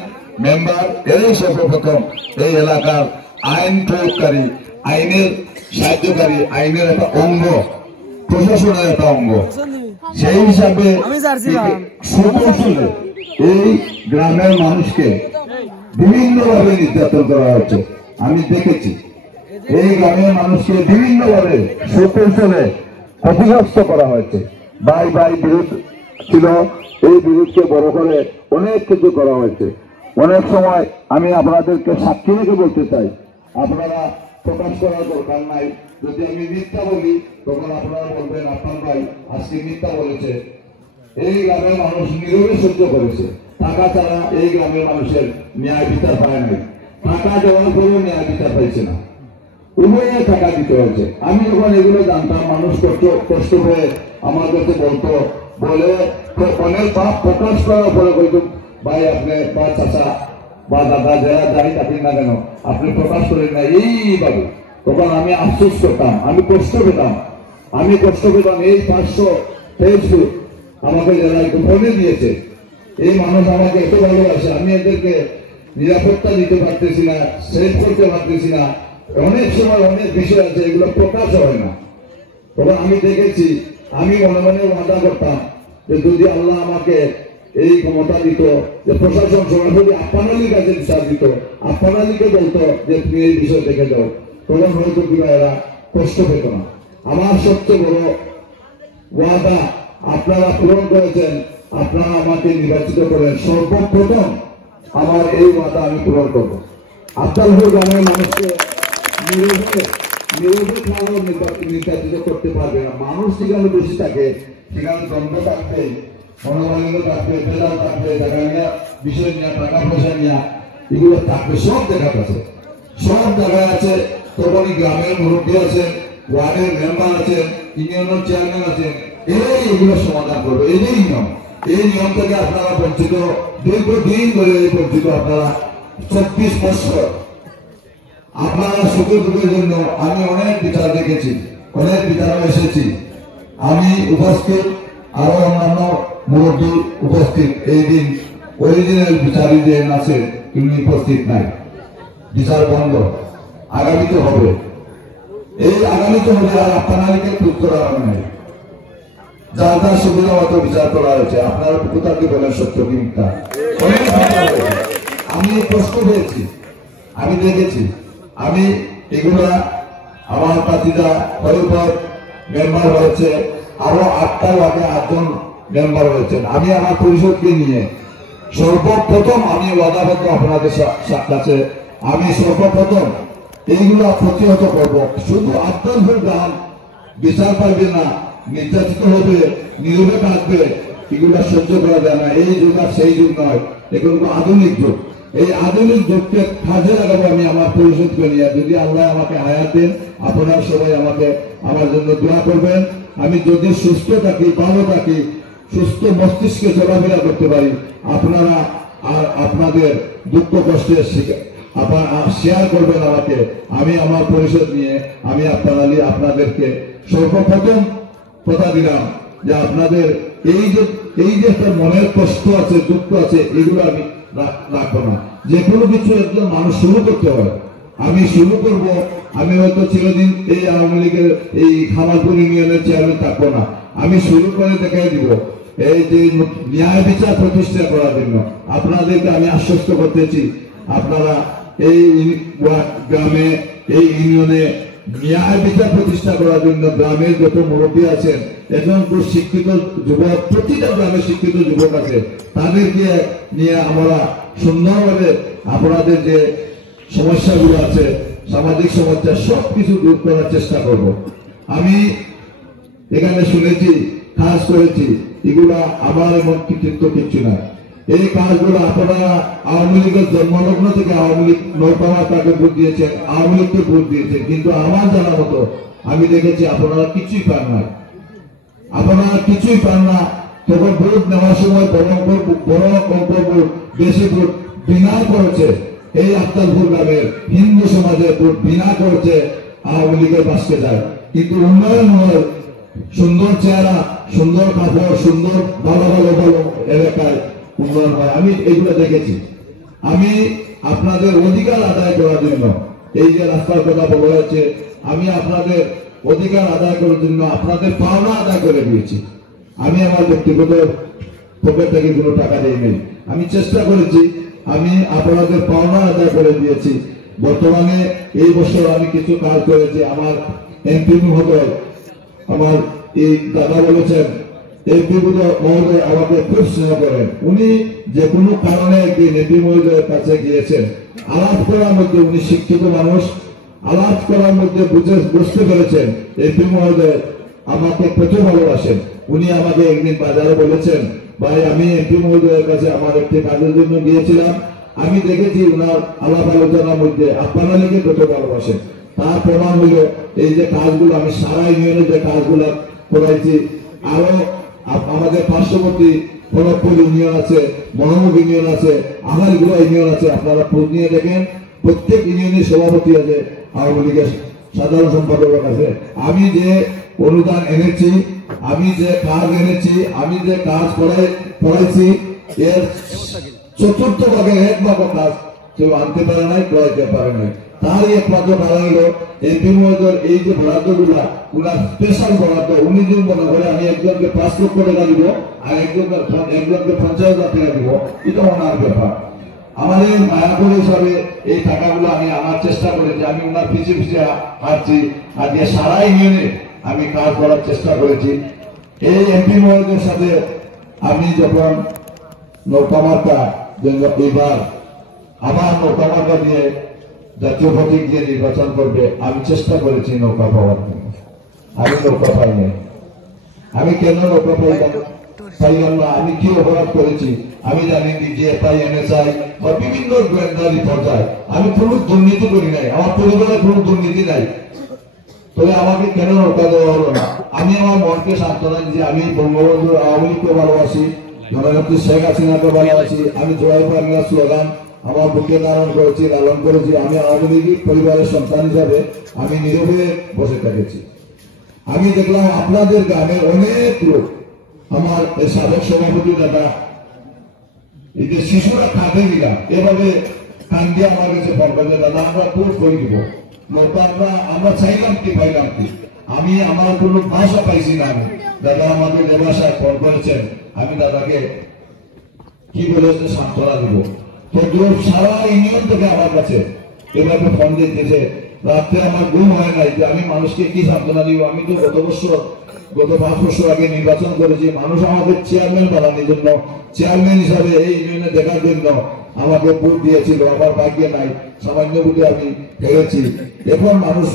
মেম্বার, এরাই সর্বপ্রথম এই এলাকার আইন প্রয়োগকারী, আইনের সাহায্যকারী, আইনের একটা অঙ্গ, প্রশাসনের একটা অঙ্গ। সেই হিসাবে সুকৌশলে এই গ্রামের মানুষকে বিভিন্নভাবে নির্যাতন করা হচ্ছে। আমি দেখেছি এই গ্রামের মানুষকে বিভিন্নভাবে সুকৌশলে ক্ষতিগ্রস্ত করা হয়েছে। ভাই ভাই বিরোধ ছিল, এই বিরোধকে বড় করে অনেক কিছু করা হয়েছে। অনেক সময় আমি আপনাদেরকে সাক্ষী রেখে বলতে চাই, আপনারা প্রকাশ করার দরকার নাই। যদি আমি মিথ্যা বলি তখন আপনারা বলবেন আপনার ভাই আজকে মিথ্যা বলেছে। এই গ্রামের মানুষ নীরবে সহ্য করেছে। টাকা ছাড়া এই গ্রামের মানুষের ন্যায় বিচার পায় নাই। টাকা দেওয়ার পরেও ন্যায় বিচার পাইছে না, উভয়ে টাকা দিতে হয়েছে। আমি যখন এগুলো জানতাম, মানুষ কষ্ট হয়ে আমার কাছে বলতো, বলে অনেক পাপ প্রকাশ করার পরে বলতো, ভাই আপনি বা চাচা বা দাদা যারা যাই থাকি না কেন আপনি প্রকাশ করেন না এইভাবে। তখন আমি আফসোস করতাম, আমি কষ্ট পেতাম। এই 500 ফেসবুক আমাকে যারা একটু ফোনে দিয়েছে, এই মানুষ আমাকে এত ভালোবাসে, আমি এদেরকে নিরাপত্তা দিতে পারতেছি না, সেভ করতে পারতেছি না। অনেক সময় অনেক বিষয় আছে এগুলো প্রকাশ হয় না। তখন আমি দেখেছি, আমি মনে মনে ওয়াদা করতাম যে যদি আল্লাহ আমাকে এই ক্ষমতা দিত, যে প্রশাসন সরাসরি আপনার কাছে বিচার দিত, আপনাকে বলতো যে তুমি এই বিষয় দেখে যাও, তখন হয়তো কিনা এরা কষ্ট পেত না। আমার সবচেয়ে বড় ওয়াদা আপনারা পূরণ করেছেন। আপনারা আমাকে নির্বাচিত করেন, সর্বপ্রথম আমার এই ওয়াদা আমি পূরণ করবো। আফজালপুর গ্রামের মানুষকে নির্বাচিত করতে পারবে না। মানুষ যেখানে বেশি থাকে সেখানে দ্বন্দ্ব থাকবে, মনোমালিন্য থাকবে, ভেজাল থাকবে, জায়গা নিয়ে বিষয় নিয়ে, টাকা পয়সা নিয়ে এগুলো থাকবে, সব দেখা আছে, সব জায়গায় আছে। তখনই গ্রামের মুরব্বী আছে, ওয়ার্ডের মেম্বার আছে, ইউনিয়নের চেয়ারম্যান আছে, এরাই এগুলো সমাধান করবে। এই নিয়ম, এই নিয়ম থেকে আপনারা বঞ্চিত, দীর্ঘদিন ধরে বঞ্চিত। আপনারা 24 বছর আপনারা সুখে দুঃখের জন্য আমি অনেক বিচার দেখেছি, অনেক বিচারে এসেছি। আমি উপস্থিত, আরো অন্যান্য মুরব্বী উপস্থিত। এই দিন অরিজিনাল বিচারী যে আছে তিনি উপস্থিত নাই, বিচার বন্ধ। আগামীতে হবে, এই আগামীতে হবে। আর আপনাদেরকে খুব করা নাই, যার যার সুবিধা মতো বিচার করা হয়েছে। আপনারা কোথাকে বলেন সত্য কি মিথ্যা? আমি প্রশ্ন পেয়েছি, আমি দেখেছি। আমি এগুলা আমার পাতিদা পরিবার মেম্বার হয়েছে, আরো 8টা ওয়ার্ডে 8 জন মেম্বার হয়েছেন। আমি আমার পরিষদকে নিয়ে সর্বপ্রথম আমি ওয়াদাবদ্ধ আপনাদের কাছে, আমি সর্বপ্রথম এইগুলা প্রতিহত করব। শুধু আফজালপুর গ্রাম বিচার পাইবে না, নির্যাতিত হবে, নীরবে থাকবে, এগুলা সহ্য করা যায় না। এই যুগ আর সেই যুগ নয়, এগুলো আধুনিক যুগ। এই আধুনিক যুগকে কাজে লাগাবো আমি আমার পরিষদকে নিয়ে। যদি আল্লাহ আমাকে হায়াত দেন, আপনারা সবাই আমাকে আমার জন্য দোয়া করবেন। আমি যদি সুস্থ থাকি, ভালো থাকি, সুস্থ মস্তিষ্কে চলাফেরা করতে পারি, আপনারা আর আপনাদের দুঃখ কষ্টের শেয়ার করবেন আমাকে। আমি আমার পরিষদ নিয়ে আমি আপনাদেরকে সর্বপ্রথম কথা দিলাম যে আপনাদের এই যে একটা মনের কষ্ট আছে, দুঃখ আছে, এগুলো আমি রাখবো না। যে কোনো কিছু একজন মানুষ শুরু করতে হয়, আমি শুরু করব। আমি হয়তো চিরদিন এই আওয়ামী লীগের এই খামারপুর ইউনিয়নের চেয়ারম্যান থাকবো না, আমি শুরু করে দেখাই দিব। এই যে ন্যায় বিচার প্রতিষ্ঠা করার জন্য আপনাদেরকে আমি আশ্বস্ত করতেছি, আপনারা এই গ্রামে, এই ইউনিয়নে ন্যায় বিচার প্রতিষ্ঠা করার জন্য গ্রামের যত মুরব্বী আছেন, এখন শিক্ষিত যুবক, প্রতিটা গ্রামে শিক্ষিত যুবক আছে, তাদেরকে নিয়ে আমরা সুন্দরভাবে আপনাদের যে সমস্যাগুলো আছে, সামাজিক সমস্যা, সবকিছু দূর করার চেষ্টা করব। আমি এখানে শুনেছি, কাজ করেছি, এগুলা আমার এমন কৃতিত্ব কিচ্ছু না। এই কাজগুলো আপনারা আওয়ামী লীগের জন্মলগ্ন থেকে আওয়ামী লীগ নৌকামা তাকে ভোট দিয়েছেন, আওয়ামী লীগকে ভোট দিয়েছেন, কিন্তু আমার জানা মতো আমি দেখেছি আপনারা কিছুই পান না, আপনারা কিছুই পান না। তখন ভোট নেওয়ার সময় বড় অঙ্ক ভোট, বেশি ভোট বিনা করেছে এই আফতালপুর গ্রামের হিন্দু সমাজের ভোট বিনা করেছে আওয়ামী লীগের বাসকে যায়। কিন্তু উন্নয়ন হয়, সুন্দর চেহারা, সুন্দর কাপড়, সুন্দর ভালো ভালো ভালো এলাকায় উন্নয়ন হয়। আমি এগুলো দেখেছি। আমি আপনাদের অধিকার আদায় করার জন্য, এই যে রাস্তার কথা বলা হয়েছে, আমি আপনাদের অধিকার আদায় করার জন্য আপনাদের পাওনা আদায় করে দিয়েছি। আমি আমার ব্যক্তিগত পকেট থেকে কোনো টাকা দিয়ে নেই, আমি চেষ্টা করেছি, আমি আপনাদের পাওনা আদায় করে দিয়েছি। বর্তমানে এই বছর আমি কিছু কাজ করেছি। আমার এমপি মহোদয়, আমার এই দাদা বলেছেন, এমপি মহোদয় আমাকে খুব স্নেহ করেন। উনি যে কোনো কারণে একদিন এমপি মহোদয়ের কাছে গিয়েছেন, আলাপ করার মধ্যে, উনি শিক্ষিত মানুষ, আলাপ করার মধ্যে বুঝতে পেরেছেন এমপি মহোদয় আমাকে প্রচুর ভালোবাসেন। উনি আমাকে একদিন বাজারে বলেছেন, ভাই আমি এমপি মহোদয়ের কাছে আমার একটি কাজের জন্য গিয়েছিলাম, আমি দেখেছি উনার আলাপ আলোচনার মধ্যে আপনারা লিখে কত ভালোবাসেন। তার প্রমাণ হলো এই যে কাজগুলো আমি সারা ইউনিয়নে যে কাজগুলো করাইছি। আরো আমাদের পার্শ্ববর্তী ফলকপুর ইউনিয়ন আছে, মহামুখ ইউনিয়ন আছে, আহারগুলা ইউনিয়ন আছে, আপনারা খোঁজ নিয়ে দেখেন, প্রত্যেক ইউনিয়নের সভাপতি আছে, আওয়ামী লীগের সাধারণ সম্পাদক আছে। আমি যে অনুদান এনেছি, আমি যে কাজ এনেছি, আমি যে কাজ করাইছি, এর চতুর্থ ভাগে এক ভাগ কাজ কেউ আনতে পারে নাই, করাইতে পারে নাই। তারই একমাত্র কারণ হলো এমপি মহোদয়ের এই যে বরাদ্দগুলা, উনার স্পেশাল বরাদ্দ। উনি যদি মনে করে আমি একজনকে 5 লক্ষ টাকা দিব আর একজনকে 50,000 টাকা দিব, এটা ওনার ব্যাপার। আমাদের মায়াপুর হিসাবে এই টাকাগুলো আমি আনার চেষ্টা করেছি, আমি ওনার পিছিয়ে পিছিয়ে হাঁটছি, আর যে সারা ইউনিয়নে আমি কাজ করার চেষ্টা করেছি। এই এমপি মহোদয়ের সাথে আমি যখন নৌকামার্কা এবার আমার নৌকামার্কা দিয়ে জাতীয় প্রতীক দিয়ে নির্বাচন করবে, আমি চেষ্টা করেছি নৌকা পাওয়ার জন্য, আমি নৌকা পাই নাই। আমি কেন নৌকা পাইলাম না, আমি কি অপরাধ করেছি আমি জানি। ডিজিএফআই, এনএসআই বা বিভিন্ন গোয়েন্দারি পর্যায়ে আমি কোনো দুর্নীতি করি নাই, আমার পরিবারে কোনো দুর্নীতি নাই, তবে আমাকে কেন নৌকা দেওয়া হলো না? আমি আমার মনকে সান্ত্বনা দিয়েছি, আমি বঙ্গবন্ধুর আওয়ামী লীগকে ভালোবাসি, জননেত্রী শেখ হাসিনাকে ভালোবাসি, আমি জয় বাংলা স্লোগান আমার বুকে লালন করেছি, লালন করেছি। আমি আওয়ামী লীগ পরিবারের সন্তান হিসাবে আমি নীরবে বসে থেকেছি। আমি দেখলাম আপনাদের গ্রামে অনেক লোক, আমার সাবেক সভাপতি দাদা, এই যে শিশুরা কাঁদে দিলাম, এভাবে কান্দি আমার কাছে বলবে, দাদা আমরা ভোট করে দিব, নৌকা আমরা চাইলাম কি পাইলাম কি, আমি আমার কোন ভাষা পাইছি না। আমি দাদা আমাকে যে ভাষায় ফোন করেছেন, আমি দাদাকে কি বলেছে সান্ত্বনা দিব। তো সারা ইউনিয়ন থেকে আমার কাছে এভাবে ফোন দিতেছে, রাত্রে আমার ঘুম হয় নাই যে আমি মানুষকে কি সান্ত্বনা দিব। আমি তো গত 5 বছর আগে নির্বাচন করেছি, মানুষ আমাকে চেয়ারম্যান বানানোর জন্য, চেয়ারম্যান হিসাবে এই ইউনিয়নে দেখার জন্য আমাকে ভোট দিয়েছিল। আমার ভাগ্যে নাই, সামান্য ভোটে আমি হেরেছি। এখন মানুষ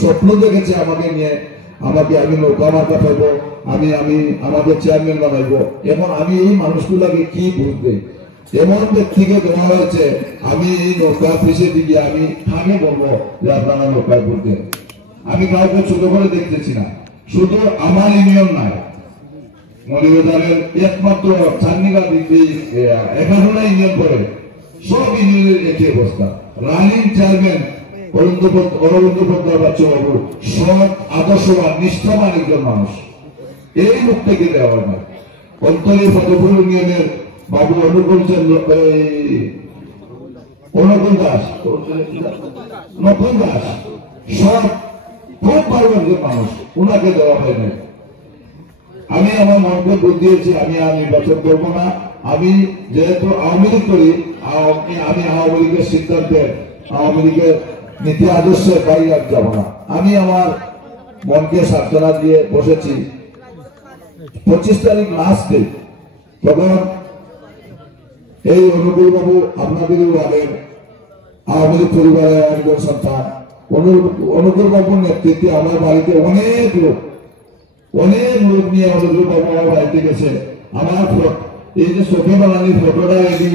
স্বপ্ন দেখেছে আমাকে নিয়ে, আমি নৌকা মার্কা পাইবো, আমি আমাকে চেয়ারম্যান বানাইবো। এখন আমি এই মানুষগুলাকে কি ভোট দেই? এমন ব্যক্তিকে দেওয়া হয়েছে, আমি এই নৌকা পিছিয়ে দিকে আমি থামে বলবো যে আপনারা নৌকায় ভোট দেন। আমি কাউকে ছোট করে দেখতেছি না। শুধু আমার ইউনিয়ন নাই, মৌলভীবাজারের একমাত্র চান্দিগা দিকে 11টা ইউনিয়ন পড়ে, সব ইউনিয়নের একই অবস্থা। রানিং চেয়ারম্যান অরবিন্দ পোদ্দার বাচ্চাবাবু সৎ, আদর্শবান, নিষ্ঠাবান একজন মানুষ। এই মুখ থেকে দেওয়া হয় না। অন্তরী ফতেপুর ইউনিয়নের বাবু অনুকূল দাস নকুল দাস সব খুব পারবেন মানুষ, উনাকে দেওয়া হয় না। আমি আমার মনকে বুঝ দিয়েছি আমি আর নির্বাচন করবো না। আমি যেহেতু আওয়ামী লীগ করি, আমি আওয়ামী লীগের সিদ্ধান্তে আওয়ামী লীগের নীতি আদর্শের বাইরে আর যাবো না। আমি আমার মনকে সান্ত্বনা দিয়ে বসেছি। 25 তারিখ লাস্ট ডে, তখন এই অনুকূল বাবু আপনাদেরও বলেন আওয়ামী লীগ পরিবারের একজন সন্তান। অনুকূল বাবুর নেতৃত্বে আমার বাড়িতে অনেক লোক নিয়ে অনুকূল বাবু আমার বাড়িতে গেছে। আমার এই যে চোখে বানানি ফটোটা রেডি,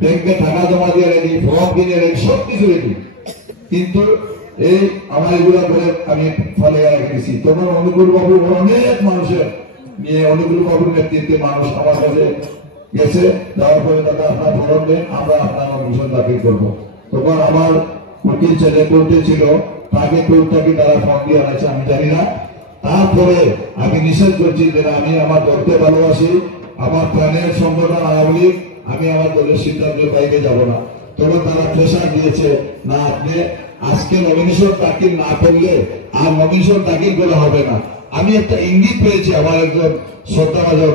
ব্যাংকে টাকা জমা দিয়ে রেডি, ফর্ম কিনে রেডি, সবকিছু রেডি, কিন্তু এই আমার এগুলা করে আমি ফলে রেখেছি। তখন অনুকূল বাবু অনেক মানুষের নিয়ে অনুকূল বাবুর নেতৃত্বে মানুষ আমার কাছে গেছে। যাওয়ার পরে দাদা আপনার ফরম দেন, আমরা আপনার নমিনেশন দাখিল করবো। তখন আমার উকিল ছেলে কোর্টে ছিল, তাকে কোর্টটাকে তারা ফর্ম দিয়ে আনাচ্ছে আমি জানি না। তারপরে আমি নিষেধ করছি যে আমি আমার দলকে ভালোবাসি, আমার প্রাণের সংগঠন আওয়ামী লীগ, আমি আমার দলের সিদ্ধান্তের বাইরে যাব না। তবে তারা প্রেশার দিয়েছে, না আপনি আজকে নমিনেশন দাখিল না করলে আর নমিনেশন দাখিল করা হবে না। আমি একটা ইঙ্গিত পেয়েছি আমার একজন শ্রদ্ধাভাজন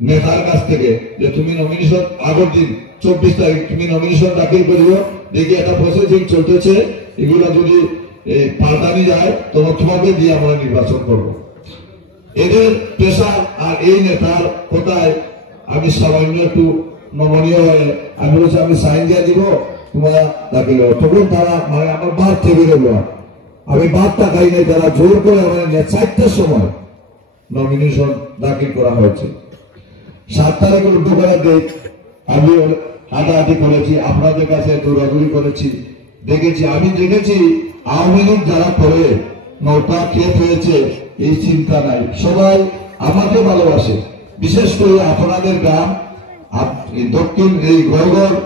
নেতার কাছ থেকে, যে তুমি নমিনেশন আগের দিন 24 তারিখ তুমি নমিনেশন দাখিল করিও, দেখি একটা প্রসেসিং চলতেছে, এগুলো যদি পাল্টানি যায় তোমাকে দিয়ে আমরা নির্বাচন করবো। এদের প্রেশার আর এই নেতার কোথায় আমি সামান্য একটু নমনীয় হয়ে আমি বলছি আমি সাইন দিয়ে দিব, তোমরা দাখিল হবে। তখন তারা মানে আমার বাদ থেকে গেল, আমি বাদটা খাই নাই, তারা জোর করে আমার 4টার সময় নমিনেশন দাখিল করা হয়েছে। 7 তারিখের দুপুরের দিক আমি হাঁটাহাঁটি করেছি, আপনাদের কাছে দৌড়াদৌড়ি করেছি, আমি দেখেছি আওয়ামী লীগ যারা করে নৌকা খেত হয়েছে এই চিন্তা নাই, সবাই আমাকে ভালোবাসে। বিশেষ করে আপনাদের গ্রাম দক্ষিণ এই গড়গড়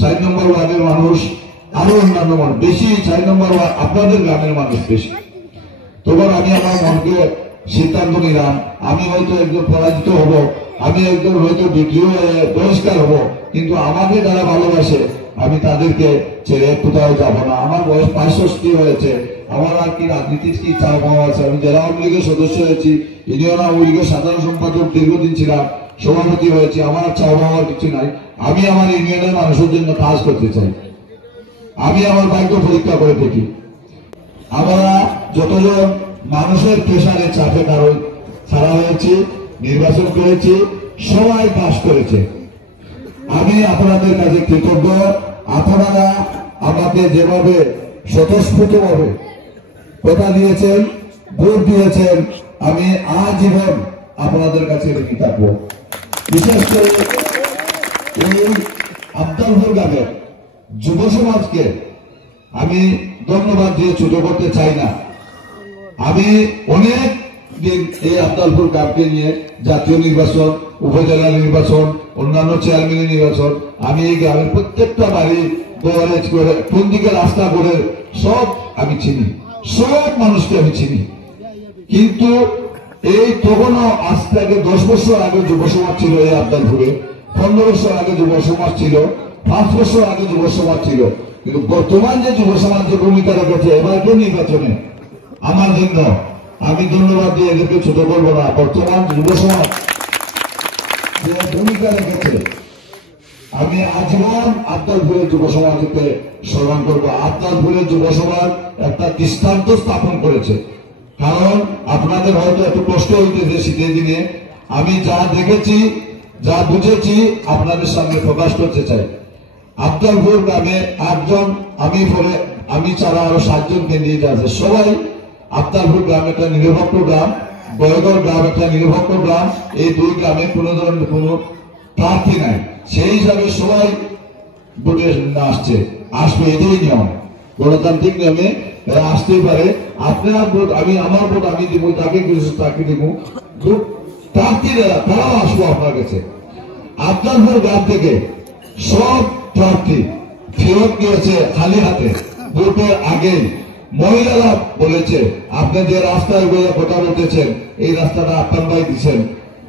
4 নম্বর ওয়ার্ডের মানুষ, আরো অন্যান্য মানুষ বেশি, 4 নম্বর ওয়ার্ড আপনাদের গ্রামের মানুষ বেশি। তখন আমি আমার মনকে সিদ্ধান্ত নিলাম, আমি হয়তো একজন পরাজিত হব, আমি একজন হয়তো বিক্রি হয়ে বহিষ্কার হব, কিন্তু আমাকে যারা ভালোবাসে আমি তাদেরকে ছেড়ে কোথাও যাব না। আমার বয়স 65 হয়েছে, আমার আর কি রাজনীতির কি চাপ পাওয়া আছে। আমি জেলা আওয়ামী লীগের সদস্য হয়েছি, ইউনিয়ন আওয়ামী লীগের সাধারণ সম্পাদক দীর্ঘদিন ছিলাম, সভাপতি হয়েছি, আমার চাপ পাওয়ার কিছু নাই। আমি আমার ইউনিয়নের মানুষের জন্য কাজ করতে চাই, আমি আমার ভাগ্য পরীক্ষা করে দেখি। আমরা যতজন মানুষের প্রেশারে চাপে কারণ ছাড়া হয়েছে, নির্বাচন করেছি, সবাই পাস করেছে। আমি আপনাদের কাছে কৃতজ্ঞ, আপনারা আমাকে যেভাবে স্বতঃস্ফূর্তভাবে কথা দিয়েছেন, ভোট দিয়েছেন, আমি আজীবন আপনাদের কাছে ঋণী থাকবো। বিশেষ করে এই আফজালপুর গ্রামের যুব সমাজকে আমি ধন্যবাদ দিয়ে ছোট করতে চাই না। আমি অনেক দিন এই আফজালপুর গ্রামকে নিয়ে জাতীয় নির্বাচন, উপজেলা নির্বাচন, অন্যান্য চেয়ারম্যানের নির্বাচন, আমি এই গ্রামের প্রত্যেকটা বাড়ি গোয়ারেজ করে কোন দিকে রাস্তা করে সব আমি চিনি, সব মানুষকে আমি চিনি। কিন্তু এই তখনও আজ থেকে 10 বছর আগে যুব সমাজ ছিল এই আফজালপুরে, 15 বছর আগে যুব সমাজ ছিল, 5 বছর আগে যুব সমাজ ছিল। কিন্তু বর্তমান যে যুব সমাজ যে ভূমিকা রেখেছে এবারকে নির্বাচনে আমার জন্য, আমি ধন্যবাদ দিয়ে এদেরকে ছোট করবো না। বর্তমান যুব সমাজ যে ভূমিকা রেখেছে, আমি আজীবন আফজালপুরের যুব সমাজকে স্মরণ করবো। আফজালপুরের যুব সমাজ একটা দৃষ্টান্ত স্থাপন করেছে। কারণ আপনাদের হয়তো একটু কষ্ট হইতেছে শীতের দিনে, আমি যা দেখেছি, যা বুঝেছি আপনাদের সামনে প্রকাশ করতে চাই। আফজালপুর গ্রামে 8 জন, আমি ছাড়া আরো 7 জনকে নিয়ে যাচ্ছে। সবাই আফজালপুর গ্রাম একটা নিরপেক্ষ গ্রাম, গড়গড় গ্রাম একটা নিরপেক্ষ গ্রাম, এই 2 গ্রামে কোনো ধরনের কোনো প্রার্থী নাই। সেই হিসাবে সবাই ভোটে আসবে, এটাই নিয়ম, গণতান্ত্রিক নিয়মে এরা আসতেই পারে। আপনার ভোট আমি, আমার ভোট আমি দিব, তাকে কিছু তাকে দিব, প্রার্থীরা তারাও আসবো আপনার কাছে। আফজালপুর গ্রাম থেকে সব প্রার্থী ফেরত গিয়েছে খালি হাতে। ভোটের আগে মহিলারা বলেছে আপনি যে রাস্তায় কথা বলতেছেন এই রাস্তাটা আপনার ভাই দিচ্ছেন,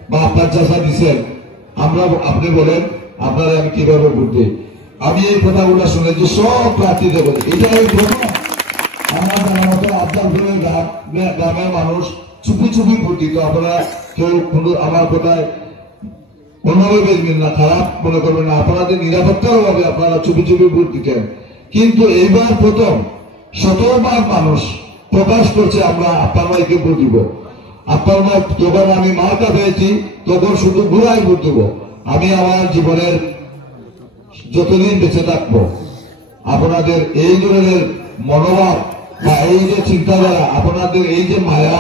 বা আপনার চাষা দিচ্ছেন, আমরা আপনি বলেন আপনারা আমি কিভাবে ভোট দিই। আমি এই কথাগুলো শুনেছি সব প্রার্থীদের বলি, এটাই প্রথম আমার জানা মতো আফজালপুরের গ্রামের মানুষ চুপি চুপি ভোট দিত। আপনারা কেউ আমার কোথায় অন্যভাবে দেখবেন না, খারাপ মনে করবেন না, আপনাদের নিরাপত্তার অভাবে আপনারা চুপি চুপি ভোট দিতেন। কিন্তু এইবার প্রথম শতভাগ মানুষ প্রকাশ করছে আমরা আপনার ভাইকে ভোট দিব। আপনার ভাই যখন আমি মার্কা পেয়েছি তখন শুধু ঘুরাই ভোট দিব। আমি আমার জীবনের যতদিন বেঁচে থাকবো আপনাদের এই ধরনের মনোভাব বা এই যে চিন্তাধারা, আপনাদের এই যে মায়া,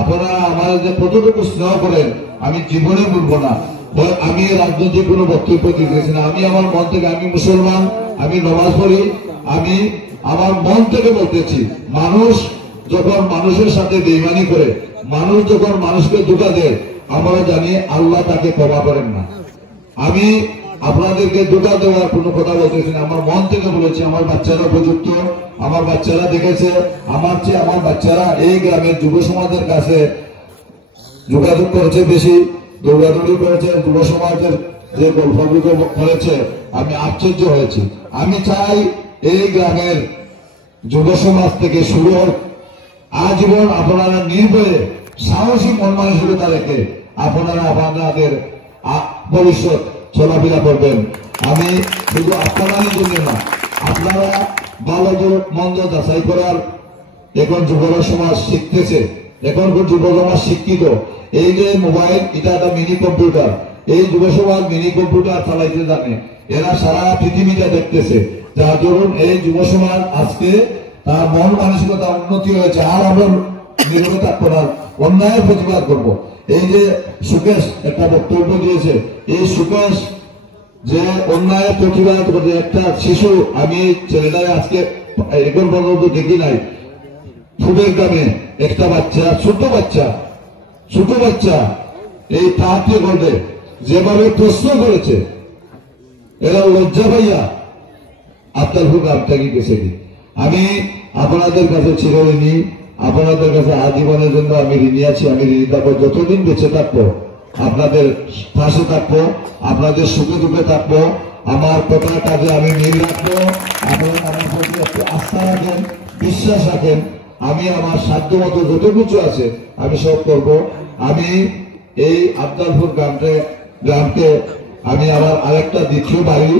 আপনারা আমার যে কতটুকু স্নেহ করেন আমি জীবনে ভুলবো না। আমি রাজনৈতিক কোনো বক্তব্য দিতেছি না, আমি আমার মন থেকে, আমি মুসলমান, আমি নামাজ পড়ি, আমি আমার মন থেকে বলতেছি মানুষ যখন মানুষের সাথে বেইমানি করে, মানুষ যখন মানুষকে ধোঁকা দেয়, আমরা জানি আল্লাহ তাকে ক্ষমা করেন না। আমি আপনাদেরকে ধোঁকা দেওয়ার কোনো কথা বলতেছি না, আমার মন থেকে বলেছি। আমার বাচ্চারা উপযুক্ত, আমার বাচ্চারা দেখেছে, আমার চেয়ে আমার বাচ্চারা এই গ্রামের যুব সমাজের কাছে যোগাযোগ করেছে, বেশি দৌড়াদৌড়ি করেছে, যুব সমাজের যে গল্পগুলো করেছে আমি আশ্চর্য হয়েছি। আমি চাই এই গ্রামের যুব সমাজ থেকে শুরু হোক, আজীবন আপনারা নির্ভয়ে সাহসী মন মানসিকতা রেখে আপনারা আপনাদের ভবিষ্যৎ চলাফেরা করবেন। আমি শুধু আপনাদের জন্য না, আপনারা ভালো মন্দ যাচাই করার এখন যুব সমাজ শিখতেছে, এখন যুব সমাজ শিক্ষিত। এই যে মোবাইল, এটা একটা মিনি কম্পিউটার, এই যুব সমাজ মিনি কম্পিউটার চালাইতে জানে, এরা সারা পৃথিবীটা দেখতেছে। যার ধরুন এই যুব সমাজ আজকে তার মন মানসিকতা উন্নতি হয়েছে। আর আমরা নীরবে থাকবো না, অন্যায়ের প্রতিবাদ করবো। এই যে সুকেশ একটা বক্তব্য দিয়েছে, এই সুকেশ যে অন্যায়ের প্রতিবাদ করছে, একটা শিশু, আমি ছেলেটাকে আজকে এখন পর্যন্ত দেখি নাই, ফুটের গ্রামে একটা বাচ্চা, ছোট বাচ্চা এই প্রার্থী করবে যেভাবে প্রশ্ন করেছে, এরা লজ্জা পাইয়া আফজালপুর গ্রামটাকে গেছে। আমি আপনাদের কাছে চিরঋণী, আপনাদের কাছে আজীবনের জন্য আমি ঋণী আছি। আমি ঋণী থাকবো, যতদিন বেঁচে থাকবো আপনাদের পাশে থাকবো, আপনাদের সুখে দুঃখে থাকবো। আমার কথার কাজে আমি মিল রাখবো, আপনারা আমার প্রতি একটু আস্থা রাখেন, বিশ্বাস রাখেন। আমি আমার সাধ্য মতো যত কিছু আছে আমি সব করব। আমি এই আফজালপুর গ্রামকে আমি আমার আরেকটা দ্বিতীয় বাড়ি,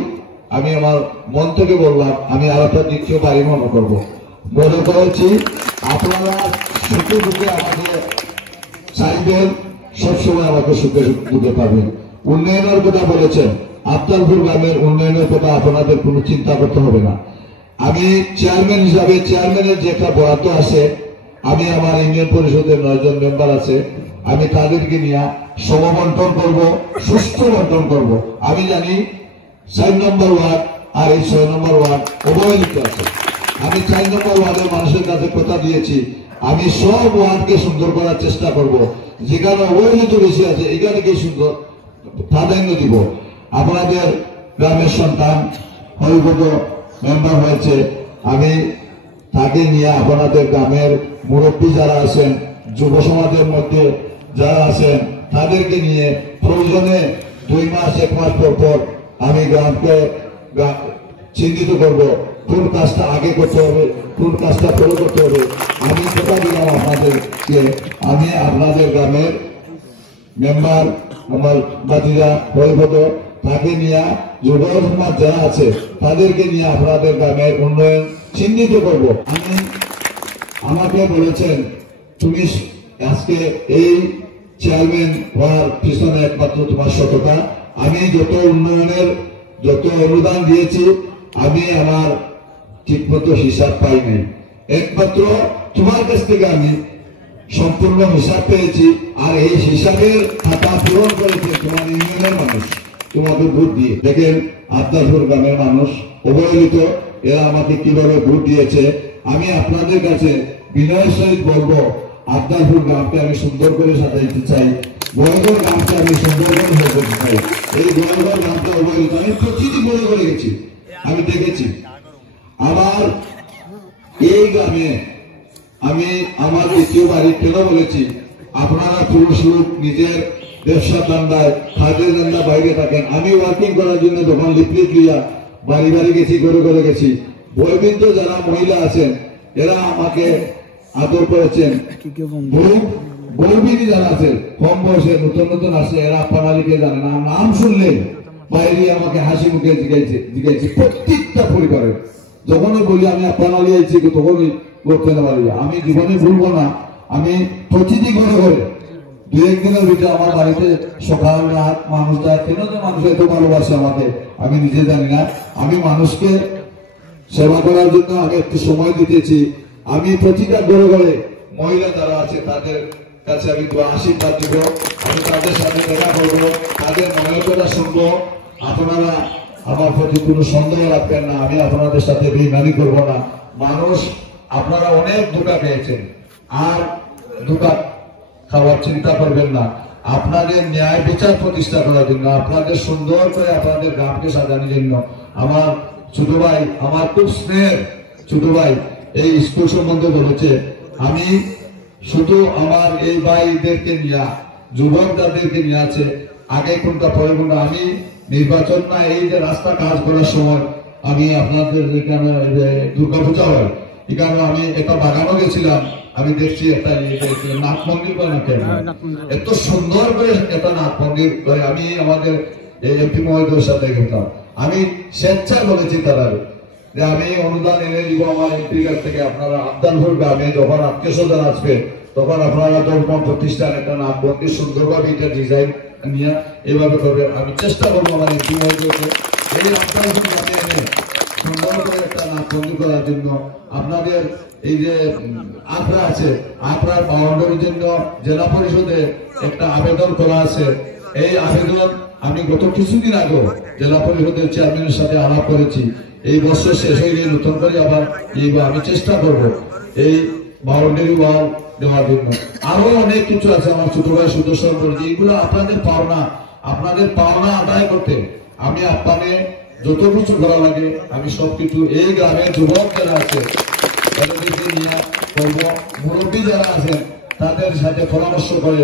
আমি আমার মন থেকে বললাম, আমি আরেকটা দ্বিতীয় বাড়ি মনে করবো, মনে করেছি। আপনারা সুখে দুঃখে আমাকে চাইবেন, সবসময় আমাকে সুখে দুঃখে পাবেন। উন্নয়নের কথা বলেছেন, আফজালপুর গ্রামের উন্নয়নের কথা আপনাদের কোনো চিন্তা করতে হবে না। আমি চেয়ারম্যান হিসাবে, চেয়ারম্যানের যে একটা বরাদ্দ আছে, আমি আমার ইউনিয়ন পরিষদের 9 জন মেম্বার আছে, আমি তাদেরকে নিয়ে সমবন্টন করব, সুষ্ঠু বন্টন করব। আমি জানি 4 নম্বর ওয়ার্ড আর এই 6 নম্বর ওয়ার্ড অবহেলিত আছে। আমি 4 নম্বর ওয়ার্ডের মানুষের কাছে কথা দিয়েছি, আমি সব ওয়ার্ডকে সুন্দর করার চেষ্টা করব। যেখানে অবহেলিত বেশি আছে এখানে সুন্দর প্রাধান্য দিব। আপনাদের গ্রামের সন্তান হরিপদ মেম্বার হয়েছে, আমি তাকে নিয়ে আপনাদের গ্রামের মুরব্বী যারা আছেন, যুব সমাজের মধ্যে যারা আছেন, তাদেরকে নিয়ে প্রয়োজনে 2 মাস 1 মাস পর আমি গ্রামকে চিহ্নিত করব, কোন কাজটা আগে করতে হবে, কোন কাজটা পরে করতে হবে। আমি কথা দিলাম আপনাদেরকে, আমি আপনাদের গ্রামের মেম্বার আমার বাতিজা হরিপদ, তাকে নিয়ে যুব সমাজ যারা আছে তাদেরকে নিয়ে আপনাদের গ্রামের উন্নয়ন চিহ্নিত করব। আমাকে বলেছেন তুমি আজকে এই চেয়ারম্যান হওয়ার পিছনে একমাত্র তোমার সততা। আমি যত উন্নয়নের যত অনুদান দিয়েছি আমি আমার ঠিকমতো হিসাব পাই নাই, একমাত্র তোমার কাছ থেকে আমি সম্পূর্ণ হিসাব পেয়েছি। আর এই হিসাবের খাতা পূরণ করেছে তোমার ইউনিয়নের মানুষ, তোমাকে ভোট দিয়ে। দেখেন আফজালপুর গ্রামের মানুষ অবহেলিত, এরা আমাকে কিভাবে ভোট দিয়েছে। আমি আপনাদের কাছে বিনয়ের সহিত বলবো, আফজালপুর গ্রামকে আমি সুন্দর করে সাজাইতে চাই, গোয়ালগড় গ্রামকে আমি সুন্দর করে সাজাতে চাই। এই গোয়ালগড় গ্রামটা অবহেলিত, আমি প্রতিটি বলে করে গেছি, আমি দেখেছি। আবার এই গ্রামে আমি আমার দ্বিতীয় বাড়ি কেন বলেছি, আপনারা পুরুষ লোক নিজের ব্যবসা ধান্দায় খাদ্যের ধান্দা বাইরে থাকেন। আমি ওয়ার্কিং করার জন্য তখন লিফলেট লিয়া বাড়ি বাড়ি গেছি, ঘরে ঘরে গেছি। বয়বৃদ্ধ যারা মহিলা আছেন এরা আমাকে আদর করেছেন। গর্ভিণী যারা আছে কম বয়সে নতুন নতুন আসে এরা প্রণালীকে জানে না, নাম শুনলে বাইরে আমাকে হাসি মুখে জিজ্ঞাসা প্রত্যেকটা পরিবারের। যখনই বলি আমি প্রণালী আইছি তখনই করতে না পারি। আমি জীবনে ভুলবো না, আমি প্রতিটি ঘরে ঘরে দু একদিনের ভিতরে আমার বাড়িতে সকাল রাত মানুষ যায়। কেন যে মানুষ এত ভালোবাসে আমাকে আমি নিজে জানি না। আমি মানুষকে সেবা করার জন্য আমি একটু সময় দিতেছি। আমি প্রতিটা ঘরে ঘরে মহিলা যারা আছে তাদের কাছে আমি আশীর্বাদ দিব, আমি তাদের সাথে দেখা করবো, তাদের মনের কথা শুনবো। আপনারা আমার প্রতি কোনো সন্দেহ রাখবেন না, আমি আপনাদের সাথে বেইমানি করবো না। মানুষ আপনারা অনেক ধোঁকা পেয়েছেন, আর ধোঁকা খাওয়ার চিন্তা করবেন না। আপনাদের ন্যায় বিচার প্রতিষ্ঠা করার জন্য, আপনাদের সুন্দর করে আপনাদের গ্রামকে সাজানোর জন্য আমার ছোট ভাই, আমার খুব স্নেহের ছোট ভাই এই স্কুল সম্বন্ধে বলেছে। আমি শুধু আমার এই ভাইদেরকে নিয়ে, যুবক যাদেরকে নিয়ে আছে, আগে কোনটা পরে কোনটা, আমি নির্বাচন না এই যে রাস্তা কাজ করার সময় আমি আপনাদের এখানে দুর্গাপূজা হয় এখানে আমি একটা বাগানও গেছিলাম। আমি দেখছি একটা নাথ মন্দির করে না, এত সুন্দর করে একটা নাথ মন্দির করে আমি আমাদের এমপি মহোদয়ের সাথে গেলাম। আমি স্বেচ্ছায় বলেছি তারা যে আমি অনুদান এনে দিব আমার এমপির কাছ থেকে। আপনারা আবদানপুর গ্রামে যখন আত্মীয় স্বজন আসবে তখন আপনারা ধর্ম প্রতিষ্ঠান একটা নাম মন্দির সুন্দরভাবে এটা ডিজাইন নিয়ে এইভাবে করবেন। আমি চেষ্টা করবো আমার এমপি মহোদয়কে এই আবদানপুর গ্রামে এনে সুন্দর করে একটা নাম মন্দির করার জন্য। আপনাদের এই যে আখড়া আছে, আখড়ার বাউন্ডারির জন্য জেলা পরিষদে একটা আবেদন করা আছে। এই আবেদন আমি গত কিছুদিন আগে জেলা পরিষদের চেয়ারম্যানের সাথে আলাপ করেছি। এই বছর শেষ হইলে নতুন করে আবার আমি চেষ্টা করব এই বাউন্ডারি ওয়াল দেওয়ার জন্য। আরো অনেক কিছু আছে আমার ছোট ভাই সুদর্শন করেছি, এগুলো আপনাদের পাওনা আদায় করতে আমি আপনাকে যত কিছু করা লাগে আমি সবকিছু এই গ্রামের যুবক যারা আছে তাদেরকে নিয়ে করবো। মুরব্বী যারা আছেন তাদের সাথে পরামর্শ করে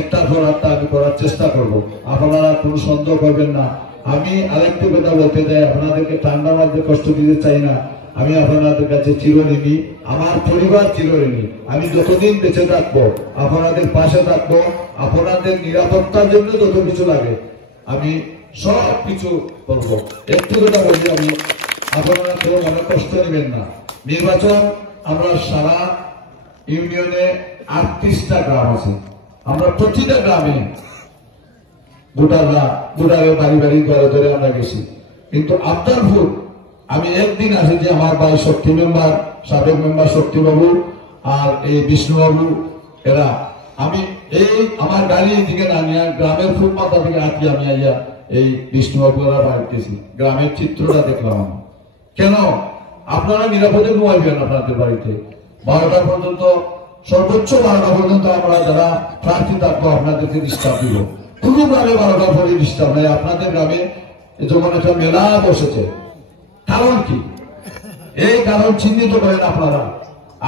একটা ঘোরাটা আমি করার চেষ্টা করব। আপনারা কোনো সন্দেহ করবেন না। আমি আরেকটু কথা বলতে চাই, আপনাদেরকে ঠান্ডা মাঝে কষ্ট দিতে চাই না। আমি আপনাদের কাছে চিরঋণী, আমার পরিবার চিরঋণী। আমি যতদিন বেঁচে থাকবো আপনাদের পাশে থাকবো, আপনাদের নিরাপত্তার জন্য যত কিছু লাগে আমি সব কিছু করবো। একটু কথা বলি আমি, আপনারা কেউ মনে কষ্ট নেবেন না। নির্বাচন আমরা সারা ইউনিয়নে 38টা গ্রাম আছে, আমরা প্রতিটা গ্রামে ভোটারের বাড়ি বাড়ি ধরে ধরে আমরা গেছি। কিন্তু আবদারপুর আমি একদিন আসি যে আমার ভাই শক্তি মেম্বার, সাবেক মেম্বার শক্তিবাবু আর এই বিষ্ণুবাবু এরা, আমি এই আমার গাড়ি দিকে না নিয়ে গ্রামের ফুটমাথা থেকে আঁকি আমি আইয়া এই বিষ্ণুবাবু এরা বাড়িতেছি। গ্রামের চিত্রটা দেখলাম। কেন আপনারা নিরাপদে ঘুমাইবেন আপনাদের বাড়িতে 12টা পর্যন্ত, সর্বোচ্চ 12টা পর্যন্ত আমরা যারা প্রার্থী থাকবো আপনাদেরকে ডিস্টার্ব দিব। পুরো গ্রামে 12টার পরে ডিস্টার্ব নেই। আপনাদের গ্রামে যখন একটা মেলা বসেছে, কারণ কি? এই কারণ চিহ্নিত করেন আপনারা,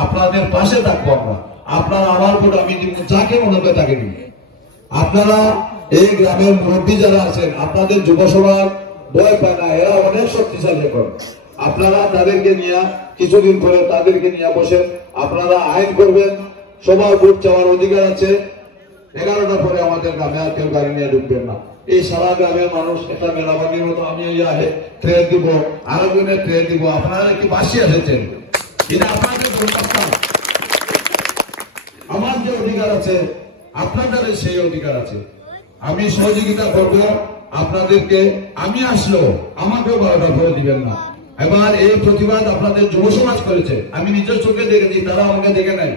আপনাদের পাশে থাকবো আমরা। আপনারা আমার ভোট আমি দিব, যাকে মনে করে তাকে দিব। আপনারা এই গ্রামের মুরব্বী যারা আছেন আপনাদের যুবসভার ভয় পায় না, এরা অনেক শক্তিশালী করেন। আপনারা তাদেরকে নিয়ে কিছুদিন পরে তাদেরকে নিয়ে বসেন, আপনারা আইন করবেন। সবার ভোট চাওয়ার অধিকার আছে। 11টার পরে আমাদের গ্রামে আর কেউ গাড়ি নিয়ে ঢুকবেন না। এই সারা গ্রামের মানুষ একটা মেলাবানির মতো আমি ট্রেন দিব, আরেকজনের ট্রেন দিব। আপনারা কি বাসি এসেছেন, এটা আপনাদের আমার যে অধিকার আছে আপনাদের সেই অধিকার আছে। আমি সহযোগিতা করব আপনাদেরকে। আমি আসলেও আমাকেও 12টা করে দিবেন না। এবার এই প্রতিবাদ আপনাদের যুব সমাজ করেছে, আমি নিজের চোখে দেখেছি, তারা আমাকে দেখে নাই।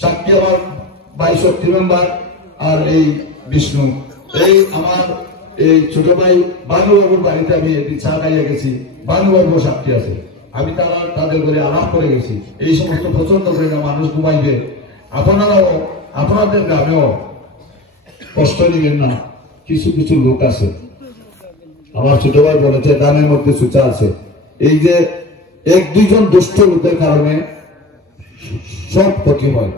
সাক্ষী আমার ভাই শক্তি মেম্বার আর এই বিষ্ণু, এই আমার এই ছোট ভাই বানুবাবুর বাড়িতে আমি এদিন চা খাইয়া গেছি, বানুবাবু সাক্ষী আছে। আমি তাদের করে আলাপ করে গেছি। এই সমস্ত পছন্দ করে না মানুষ ঘুমাইবে। আপনারাও আপনাদের গ্রামেও কষ্ট নেবেন না। কিছু কিছু লোক আছে, আমার ছোট ভাই বলেছে দানের মধ্যে সূচা আছে। এই যে 1-2 দুষ্ট লোকের কারণে সব ক্ষতি হয়।